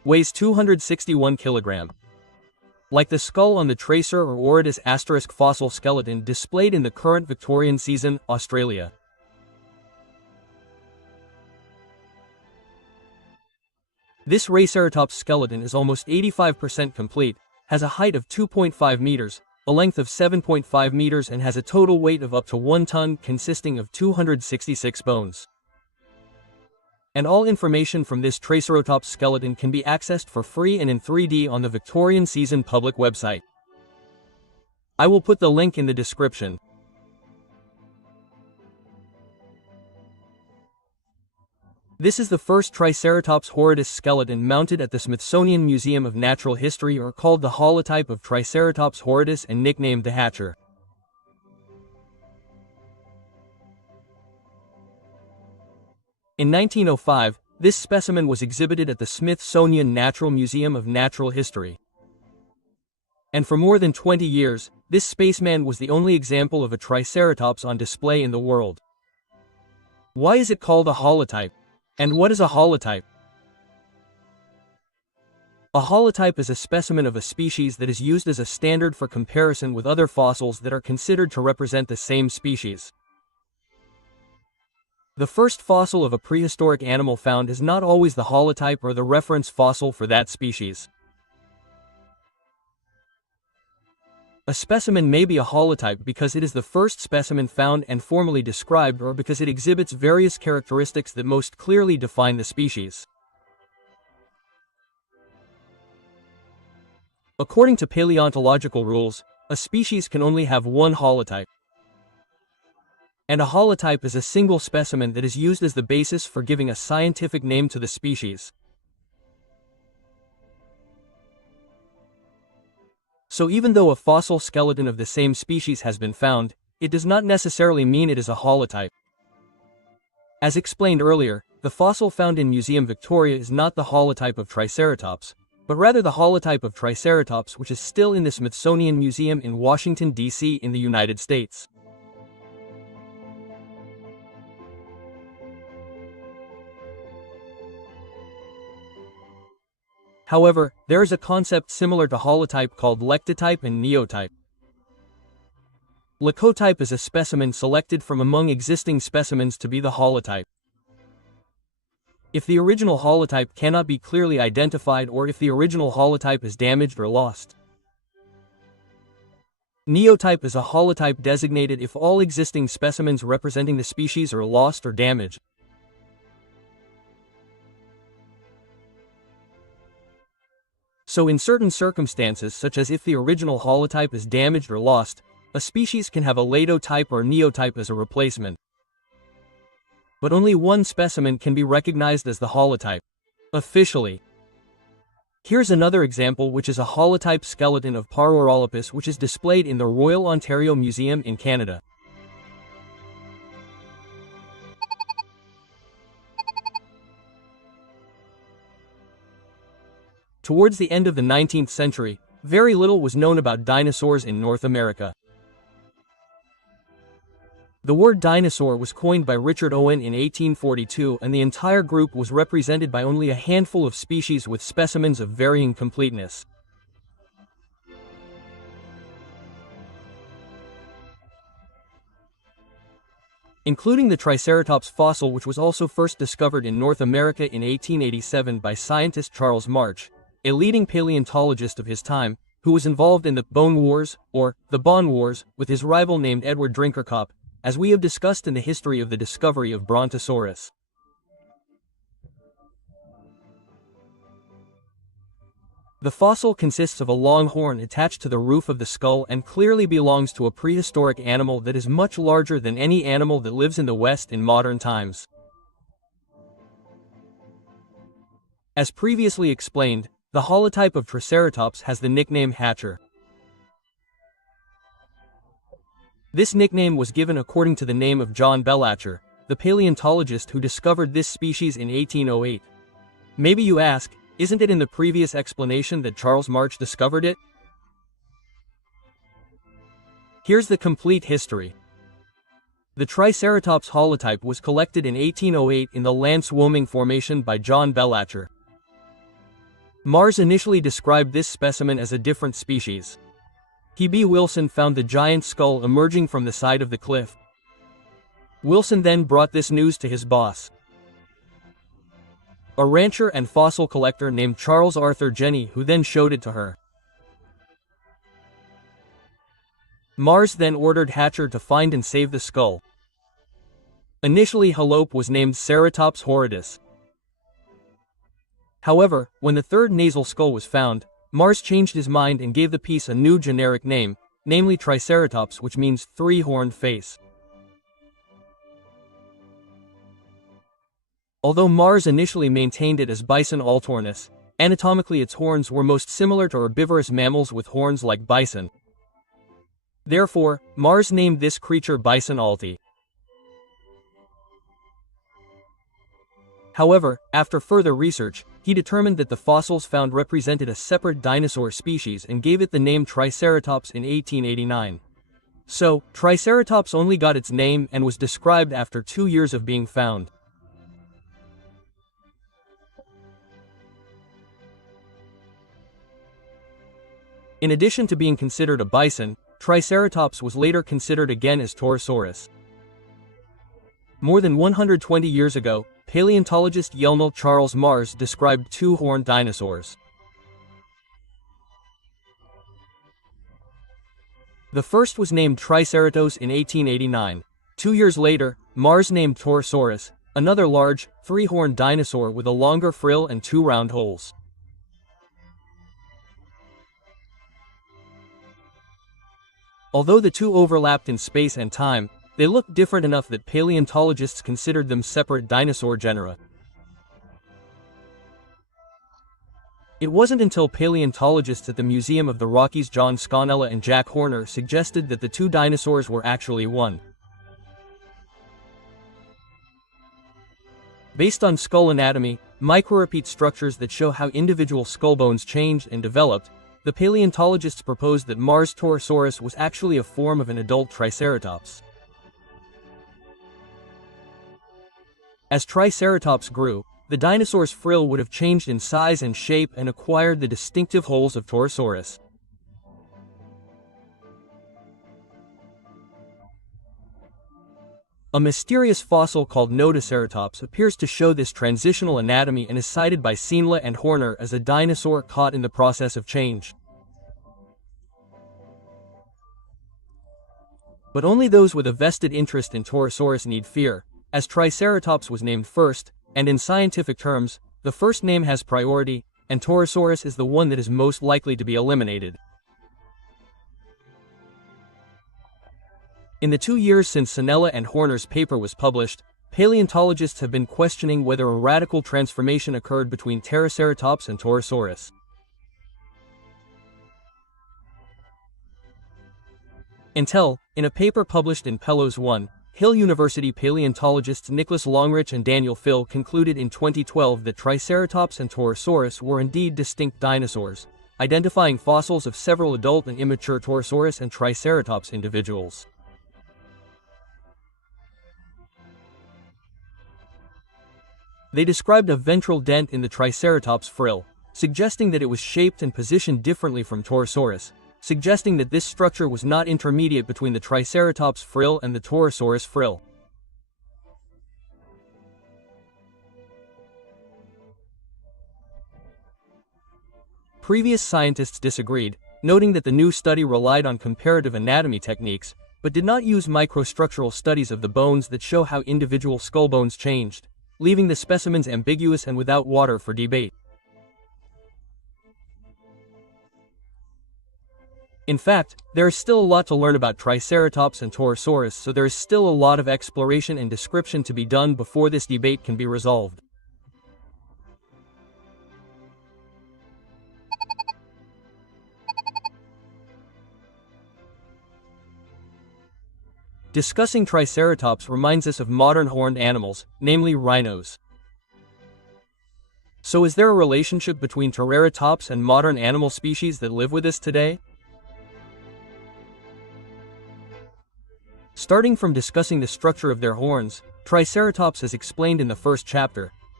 Weighs 261 kg. Like the skull on the Tracer or Oridus asterisk fossil skeleton displayed in the current Victorian season, Australia. This Raceratops skeleton is almost 85% complete, has a height of 2.5 meters, a length of 7.5 meters and has a total weight of up to 1 ton consisting of 266 bones. And all information from this Triceratops skeleton can be accessed for free and in 3D on the Victorian Season public website. I will put the link in the description. This is the first Triceratops horridus skeleton mounted at the Smithsonian Museum of Natural History, or called the holotype of Triceratops horridus and nicknamed the Hatcher. In 1905, this specimen was exhibited at the Smithsonian Natural Museum of Natural History. And for more than 20 years, this spaceman was the only example of a Triceratops on display in the world. Why is it called a holotype? And what is a holotype? A holotype is a specimen of a species that is used as a standard for comparison with other fossils that are considered to represent the same species. The first fossil of a prehistoric animal found is not always the holotype or the reference fossil for that species. A specimen may be a holotype because it is the first specimen found and formally described, or because it exhibits various characteristics that most clearly define the species. According to paleontological rules, a species can only have one holotype. And a holotype is a single specimen that is used as the basis for giving a scientific name to the species. So even though a fossil skeleton of the same species has been found, it does not necessarily mean it is a holotype. As explained earlier, the fossil found in Museum Victoria is not the holotype of Triceratops, but rather the holotype of Triceratops, which is still in the Smithsonian Museum in Washington, D.C. in the United States. However, there is a concept similar to holotype called lectotype and neotype. Leucotype is a specimen selected from among existing specimens to be the holotype. If the original holotype cannot be clearly identified, or if the original holotype is damaged or lost. Neotype is a holotype designated if all existing specimens representing the species are lost or damaged. So in certain circumstances, such as if the original holotype is damaged or lost, a species can have a leucotype or neotype as a replacement. But only one specimen can be recognized as the holotype officially. Here's another example, which is a holotype skeleton of Paraurolophus, which is displayed in the Royal Ontario Museum in Canada. Towards the end of the 19th century, very little was known about dinosaurs in North America. The word dinosaur was coined by Richard Owen in 1842, and the entire group was represented by only a handful of species with specimens of varying completeness. Including the Triceratops fossil, which was also first discovered in North America in 1887 by scientist Charles March, a leading paleontologist of his time, who was involved in the Bone Wars, or the Bon Wars, with his rival named Edward Drinkerkop, as we have discussed in the history of the discovery of Brontosaurus. The fossil consists of a long horn attached to the roof of the skull and clearly belongs to a prehistoric animal that is much larger than any animal that lives in the West in modern times. As previously explained, the holotype of Triceratops has the nickname Hatcher. This nickname was given according to the name of John Bellatcher, the paleontologist who discovered this species in 1808. Maybe you ask, isn't it in the previous explanation that Charles March discovered it? Here's the complete history. The Triceratops holotype was collected in 1808 in the Lance Woming Formation by John Bellatcher. Mars initially described this specimen as a different species. H.B. Wilson found the giant skull emerging from the side of the cliff. Wilson then brought this news to his boss, a rancher and fossil collector named Charles Arthur Jenney, who then showed it to her. Mars then ordered Hatcher to find and save the skull. Initially, Halope was named Ceratops horridus. However, when the third nasal skull was found, Mars changed his mind and gave the piece a new generic name, namely Triceratops, which means three-horned face. Although Mars initially maintained it as Bison altornis, anatomically its horns were most similar to herbivorous mammals with horns like bison. Therefore, Mars named this creature Bison alti. However, after further research, he determined that the fossils found represented a separate dinosaur species and gave it the name Triceratops in 1889. So, Triceratops only got its name and was described after 2 years of being found. In addition to being considered a bison, Triceratops was later considered again as Torosaurus. More than 120 years ago, paleontologist Yelnal Charles Mars described two-horned dinosaurs. The first was named Triceratops in 1889. 2 years later, Mars named Torosaurus, another large, three-horned dinosaur with a longer frill and 2 round holes. Although the two overlapped in space and time, they looked different enough that paleontologists considered them separate dinosaur genera. It wasn't until paleontologists at the Museum of the Rockies John Sconella and Jack Horner suggested that the two dinosaurs were actually one. Based on skull anatomy, microrepeat structures that show how individual skull bones changed and developed, the paleontologists proposed that Mars Torosaurus was actually a form of an adult Triceratops. As Triceratops grew, the dinosaur's frill would have changed in size and shape and acquired the distinctive holes of Torosaurus. A mysterious fossil called Nodoceratops appears to show this transitional anatomy and is cited by Seenla and Horner as a dinosaur caught in the process of change. But only those with a vested interest in Torosaurus need fear, as Triceratops was named first, and in scientific terms, the first name has priority, and Torosaurus is the one that is most likely to be eliminated. In the 2 years since Sennella and Horner's paper was published, paleontologists have been questioning whether a radical transformation occurred between Triceratops and Torosaurus. Until, in a paper published in Pellows 1, Hill University paleontologists Nicholas Longrich and Daniel Phil concluded in 2012 that Triceratops and Torosaurus were indeed distinct dinosaurs, identifying fossils of several adult and immature Torosaurus and Triceratops individuals. They described a ventral dent in the Triceratops frill, suggesting that it was shaped and positioned differently from Torosaurus, suggesting that this structure was not intermediate between the Triceratops frill and the Torosaurus frill. Previous scientists disagreed, noting that the new study relied on comparative anatomy techniques, but did not use microstructural studies of the bones that show how individual skull bones changed, leaving the specimens ambiguous and without water for debate. In fact, there is still a lot to learn about Triceratops and Torosaurus, so there is still a lot of exploration and description to be done before this debate can be resolved. Discussing Triceratops reminds us of modern horned animals, namely rhinos. So is there a relationship between Triceratops and modern animal species that live with us today? Starting from discussing the structure of their horns, Triceratops as explained in the first chapter,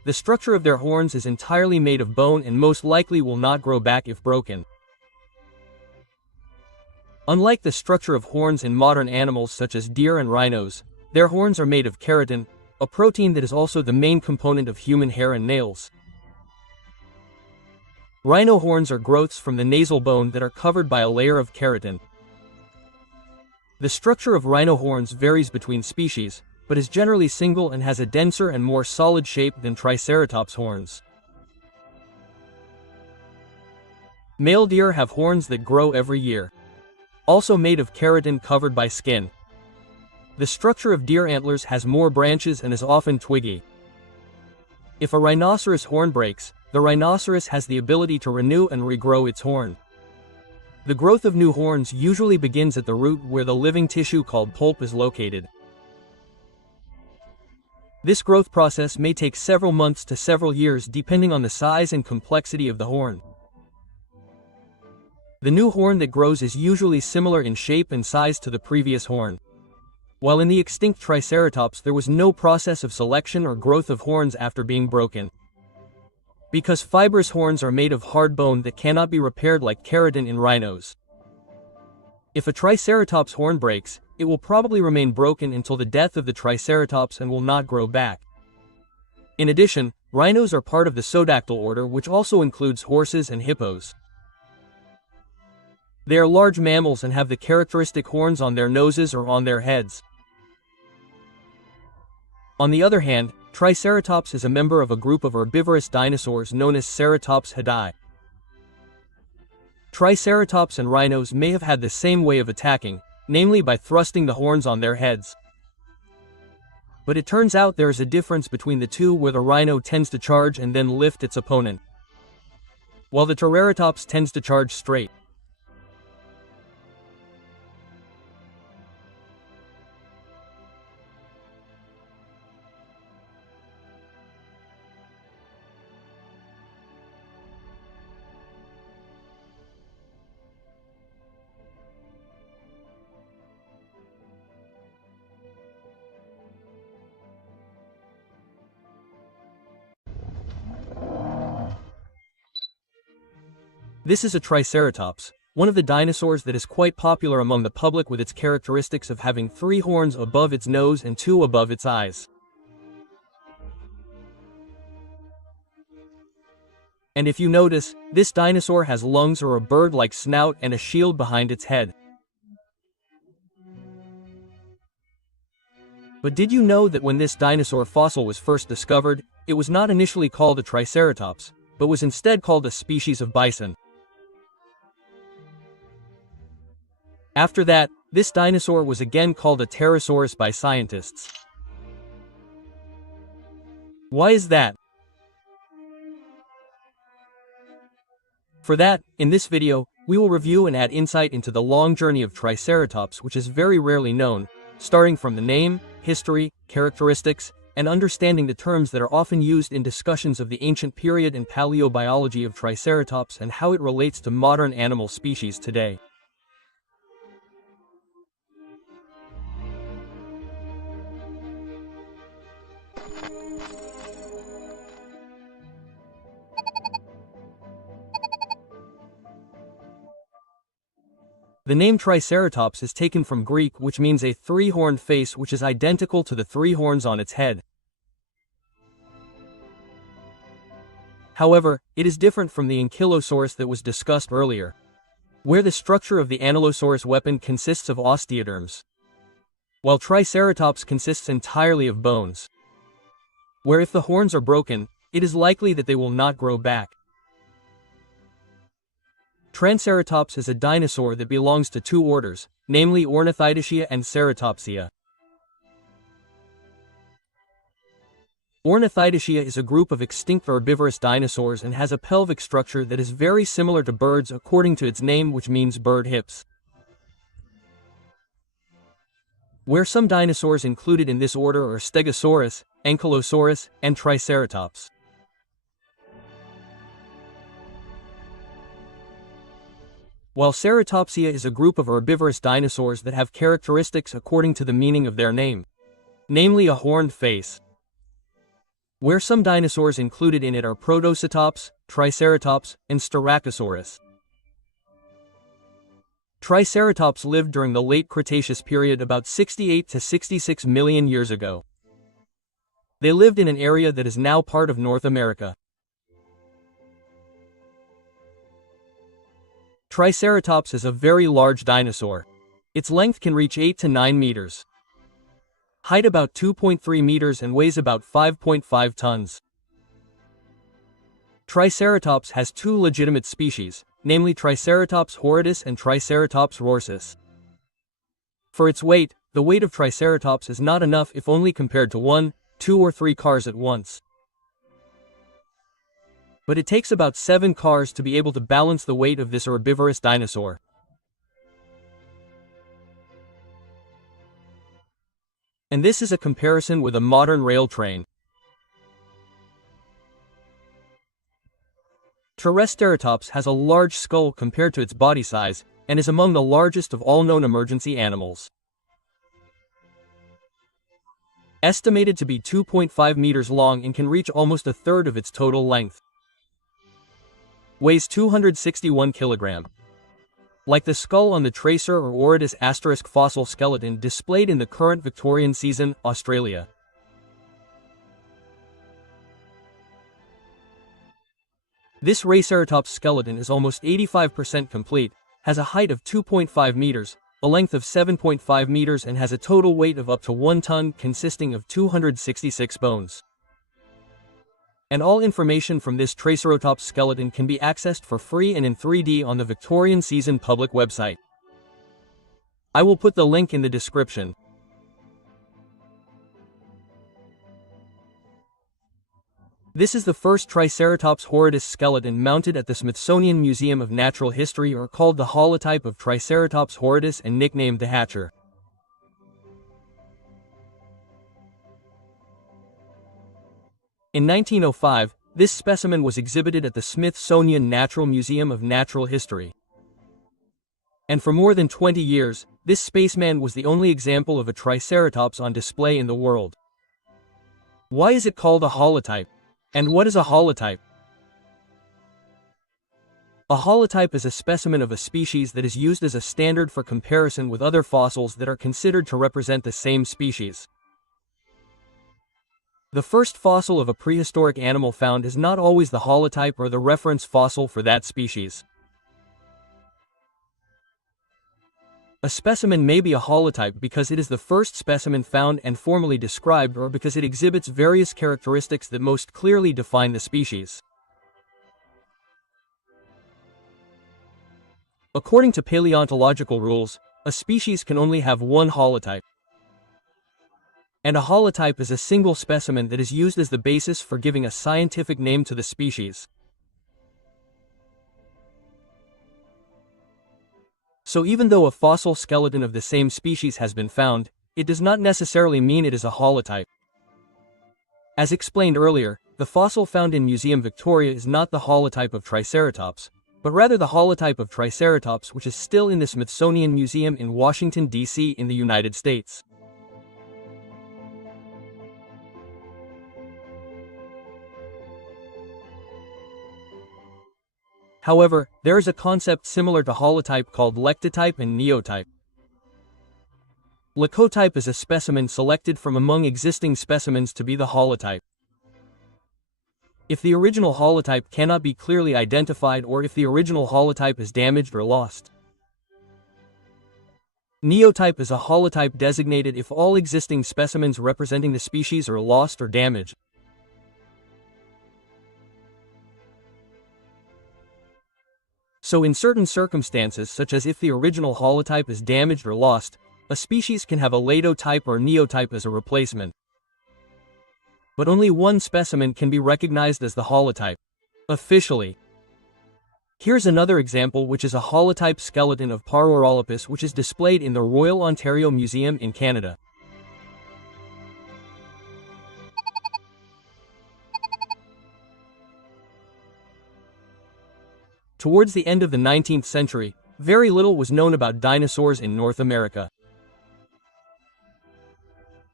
The structure of their horns is entirely made of bone and most likely will not grow back if broken. Unlike the structure of horns in modern animals such as deer and rhinos, their horns are made of keratin, a protein that is also the main component of human hair and nails. Rhino horns are growths from the nasal bone that are covered by a layer of keratin. The structure of rhino horns varies between species, but is generally single and has a denser and more solid shape than Triceratops horns. Male deer have horns that grow every year, also made of keratin covered by skin. The structure of deer antlers has more branches and is often twiggy. If a rhinoceros horn breaks, the rhinoceros has the ability to renew and regrow its horn. The growth of new horns usually begins at the root where the living tissue called pulp is located. This growth process may take several months to several years depending on the size and complexity of the horn. The new horn that grows is usually similar in shape and size to the previous horn. While in the extinct Triceratops there was no process of selection or growth of horns after being broken. Because fibrous horns are made of hard bone that cannot be repaired like keratin in rhinos. If a Triceratops horn breaks, it will probably remain broken until the death of the Triceratops and will not grow back. In addition, rhinos are part of the Pterodactyl order, which also includes horses and hippos. They are large mammals and have the characteristic horns on their noses or on their heads. On the other hand, Triceratops is a member of a group of herbivorous dinosaurs known as Ceratopsidae. Triceratops and rhinos may have had the same way of attacking, namely by thrusting the horns on their heads. But it turns out there is a difference between the two, where the rhino tends to charge and then lift its opponent, while the Triceratops tends to charge straight. This is a Triceratops, one of the dinosaurs that is quite popular among the public with its characteristics of having 3 horns above its nose and 2 above its eyes. And if you notice, this dinosaur has lungs or a bird-like snout and a shield behind its head. But did you know that when this dinosaur fossil was first discovered, it was not initially called a Triceratops, but was instead called a species of bison? After that, this dinosaur was again called a pterosaurus by scientists. Why is that? For that, in this video, we will review and add insight into the long journey of Triceratops, which is very rarely known, starting from the name, history, characteristics, and understanding the terms that are often used in discussions of the ancient period and paleobiology of Triceratops and how it relates to modern animal species today. The name Triceratops is taken from Greek, which means a 3-horned face, which is identical to the 3 horns on its head. However, it is different from the Ankylosaurus that was discussed earlier, where the structure of the Ankylosaurus weapon consists of osteoderms, while Triceratops consists entirely of bones, where if the horns are broken, it is likely that they will not grow back. Triceratops is a dinosaur that belongs to 2 orders, namely Ornithidacea and Ceratopsia. Ornithidacea is a group of extinct herbivorous dinosaurs and has a pelvic structure that is very similar to birds according to its name, which means bird hips. Where some dinosaurs included in this order are Stegosaurus, Ankylosaurus, and Triceratops. While Ceratopsia is a group of herbivorous dinosaurs that have characteristics according to the meaning of their name, namely a horned face. where some dinosaurs included in it are Protoceratops, Triceratops, and Styracosaurus. Triceratops lived during the late Cretaceous period about 68 to 66 million years ago. They lived in an area that is now part of North America. Triceratops is a very large dinosaur. Its length can reach 8 to 9 meters. Height about 2.3 meters and weighs about 5.5 tons. Triceratops has two legitimate species, namely Triceratops horridus and Triceratops rorsus. For its weight, the weight of Triceratops is not enough if only compared to 1, 2 or 3 cars at once. But it takes about 7 cars to be able to balance the weight of this herbivorous dinosaur. And this is a comparison with a modern rail train. Triceratops has a large skull compared to its body size, and is among the largest of all known emergency animals. Estimated to be 2.5 meters long and can reach almost a third of its total length. Weighs 261 kilograms. Like the skull on the Tracer or Horridus * fossil skeleton displayed in the current Victorian season, Australia. This Triceratops skeleton is almost 85% complete, has a height of 2.5 meters, a length of 7.5 meters and has a total weight of up to 1 ton consisting of 266 bones. And all information from this Triceratops skeleton can be accessed for free and in 3D on the Victorian Season public website. I will put the link in the description. This is the first Triceratops horridus skeleton mounted at the Smithsonian Museum of Natural History, or called the holotype of Triceratops horridus and nicknamed the Hatcher. In 1905, this specimen was exhibited at the Smithsonian Natural Museum of Natural History. And for more than 20 years, this spaceman was the only example of a Triceratops on display in the world. Why is it called a holotype? And what is a holotype? A holotype is a specimen of a species that is used as a standard for comparison with other fossils that are considered to represent the same species. The first fossil of a prehistoric animal found is not always the holotype or the reference fossil for that species. A specimen may be a holotype because it is the first specimen found and formally described, or because it exhibits various characteristics that most clearly define the species. According to paleontological rules, a species can only have one holotype. And a holotype is a single specimen that is used as the basis for giving a scientific name to the species. So even though a fossil skeleton of the same species has been found, it does not necessarily mean it is a holotype. As explained earlier, the fossil found in Museum Victoria is not the holotype of Triceratops, but rather the holotype of Triceratops, which is still in the Smithsonian Museum in Washington, D.C. in the United States. However, there is a concept similar to holotype called lectotype and neotype. Leucotype is a specimen selected from among existing specimens to be the holotype. If the original holotype cannot be clearly identified, or if the original holotype is damaged or lost. Neotype is a holotype designated if all existing specimens representing the species are lost or damaged. So in certain circumstances, such as if the original holotype is damaged or lost, a species can have a leucotype or neotype as a replacement. But only one specimen can be recognized as the holotype, officially. Here's another example, which is a holotype skeleton of Paraurolophus, which is displayed in the Royal Ontario Museum in Canada. Towards the end of the 19th century, very little was known about dinosaurs in North America.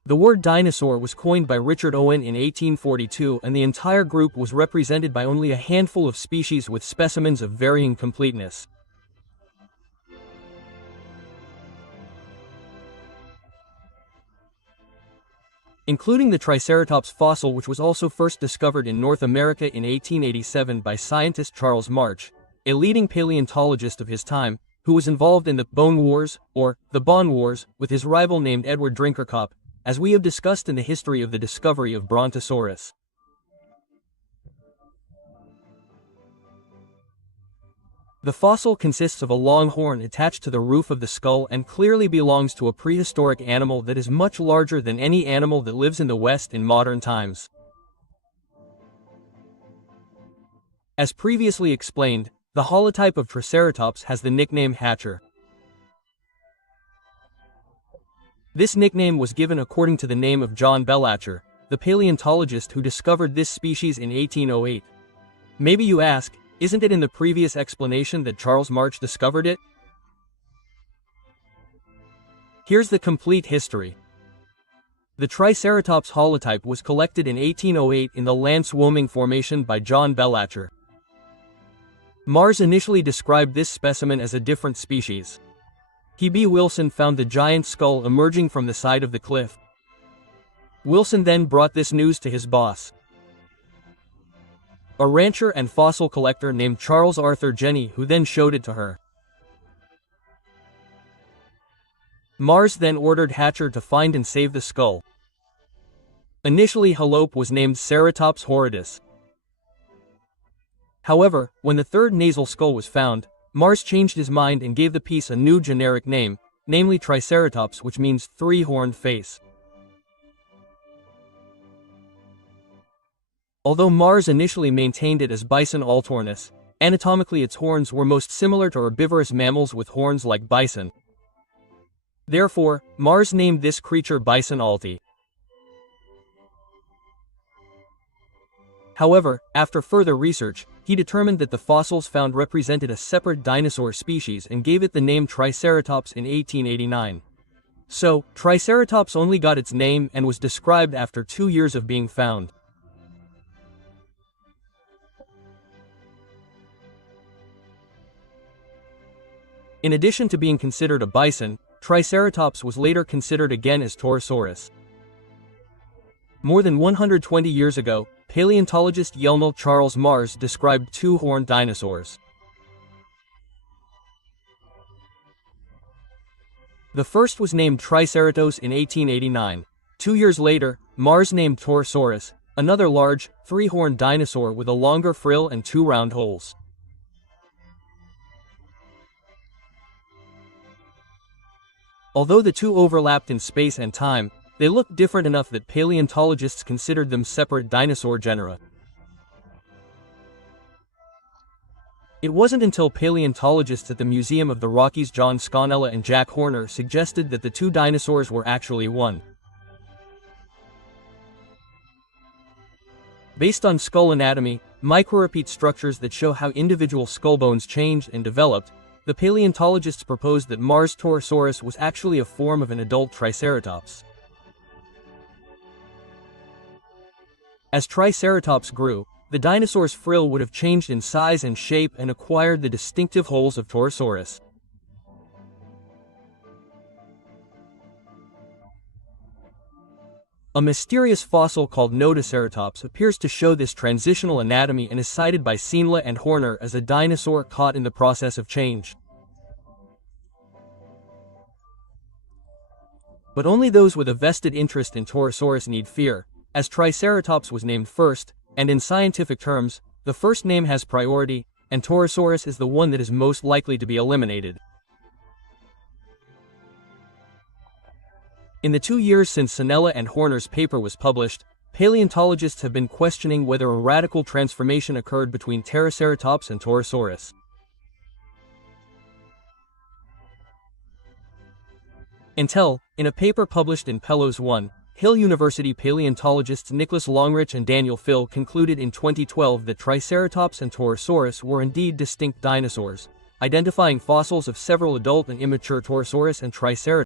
The word dinosaur was coined by Richard Owen in 1842, and the entire group was represented by only a handful of species with specimens of varying completeness. Including the Triceratops fossil, which was also first discovered in North America in 1887 by scientist Charles March, a leading paleontologist of his time, who was involved in the Bone Wars, or the Bon Wars, with his rival named Edward Drinkerkop, as we have discussed in the history of the discovery of Brontosaurus. The fossil consists of a long horn attached to the roof of the skull and clearly belongs to a prehistoric animal that is much larger than any animal that lives in the West in modern times. As previously explained, the holotype of Triceratops has the nickname Hatcher. This nickname was given according to the name of John Bellatcher, the paleontologist who discovered this species in 1808. Maybe you ask, isn't it in the previous explanation that Charles March discovered it? Here's the complete history. The Triceratops holotype was collected in 1808 in the Lance Woming Formation by John Bellatcher. Mars initially described this specimen as a different species. H.B. Wilson found the giant skull emerging from the side of the cliff. Wilson then brought this news to his boss, a rancher and fossil collector named Charles Arthur Jenny, who then showed it to her. Mars then ordered Hatcher to find and save the skull. Initially, Halope was named Ceratops horridus. However, when the third nasal skull was found, Mars changed his mind and gave the piece a new generic name, namely Triceratops, which means three-horned face. Although Mars initially maintained it as Bison altornis, anatomically its horns were most similar to herbivorous mammals with horns like bison. Therefore, Mars named this creature Bison alti. However, after further research, he determined that the fossils found represented a separate dinosaur species and gave it the name Triceratops in 1889. So, Triceratops only got its name and was described after 2 years of being found. In addition to being considered a bison, Triceratops was later considered again as Torosaurus. More than 120 years ago, paleontologist Yelnal Charles Mars described two-horned dinosaurs. The first was named Triceratops in 1889. 2 years later, Mars named Torosaurus, another large, three-horned dinosaur with a longer frill and 2 round holes. Although the two overlapped in space and time, they looked different enough that paleontologists considered them separate dinosaur genera. It wasn't until paleontologists at the Museum of the Rockies John Sconella and Jack Horner suggested that the two dinosaurs were actually one. Based on skull anatomy, microrepeat structures that show how individual skull bones changed and developed, the paleontologists proposed that Mars Torosaurus was actually a form of an adult Triceratops. As Triceratops grew, the dinosaur's frill would have changed in size and shape and acquired the distinctive holes of Torosaurus. A mysterious fossil called Nodoceratops appears to show this transitional anatomy and is cited by Seenla and Horner as a dinosaur caught in the process of change. But only those with a vested interest in Torosaurus need fear, as Triceratops was named first, and in scientific terms, the first name has priority, and Torosaurus is the one that is most likely to be eliminated. In the 2 years since Seenla and Horner's paper was published, paleontologists have been questioning whether a radical transformation occurred between Triceratops and Torosaurus. Until, in a paper published in Pelose 1, Hill University paleontologists Nicholas Longrich and Daniel Phil concluded in 2012 that Triceratops and Torosaurus were indeed distinct dinosaurs, identifying fossils of several adult and immature Torosaurus and Triceratops.